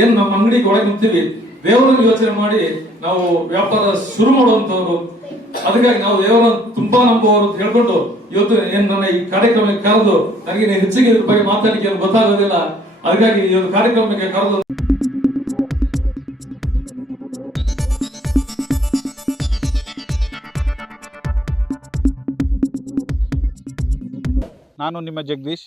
ಏನ್ ನಮ್ಮ ಅಂಗಡಿಗೆ ಒಳಗೆ ನಿಂತೀವಿ, ದೇವರನ್ನು ಯೋಚನೆ ಮಾಡಿ ನಾವು ವ್ಯಾಪಾರ ಶುರು ಮಾಡುವಂತವ್ರು ಅದಕ್ಕಾಗಿ ನಾವು ದೇವರನ್ನು ತುಂಬಾ ನಂಬುವವರು ಅಂತ ಹೇಳ್ಕೊಂಡು ಇವತ್ತು ಏನ್ ನನ್ನ ಈ ಕಾರ್ಯಕ್ರಮಕ್ಕೆ ಕರೆದು ನನಗೆ ಹೆಚ್ಚಿಗೆ ಇದ್ರ ಬಗ್ಗೆ ಮಾತಾಡಲಿಕ್ಕೆ ಏನು ಗೊತ್ತಾಗೋದಿಲ್ಲ. ಅದಕ್ಕಾಗಿ ಈ ಒಂದು ಕಾರ್ಯಕ್ರಮಕ್ಕೆ ಕರೆದು ನಾನು ನಿಮ್ಮ ಜಗದೀಶ್.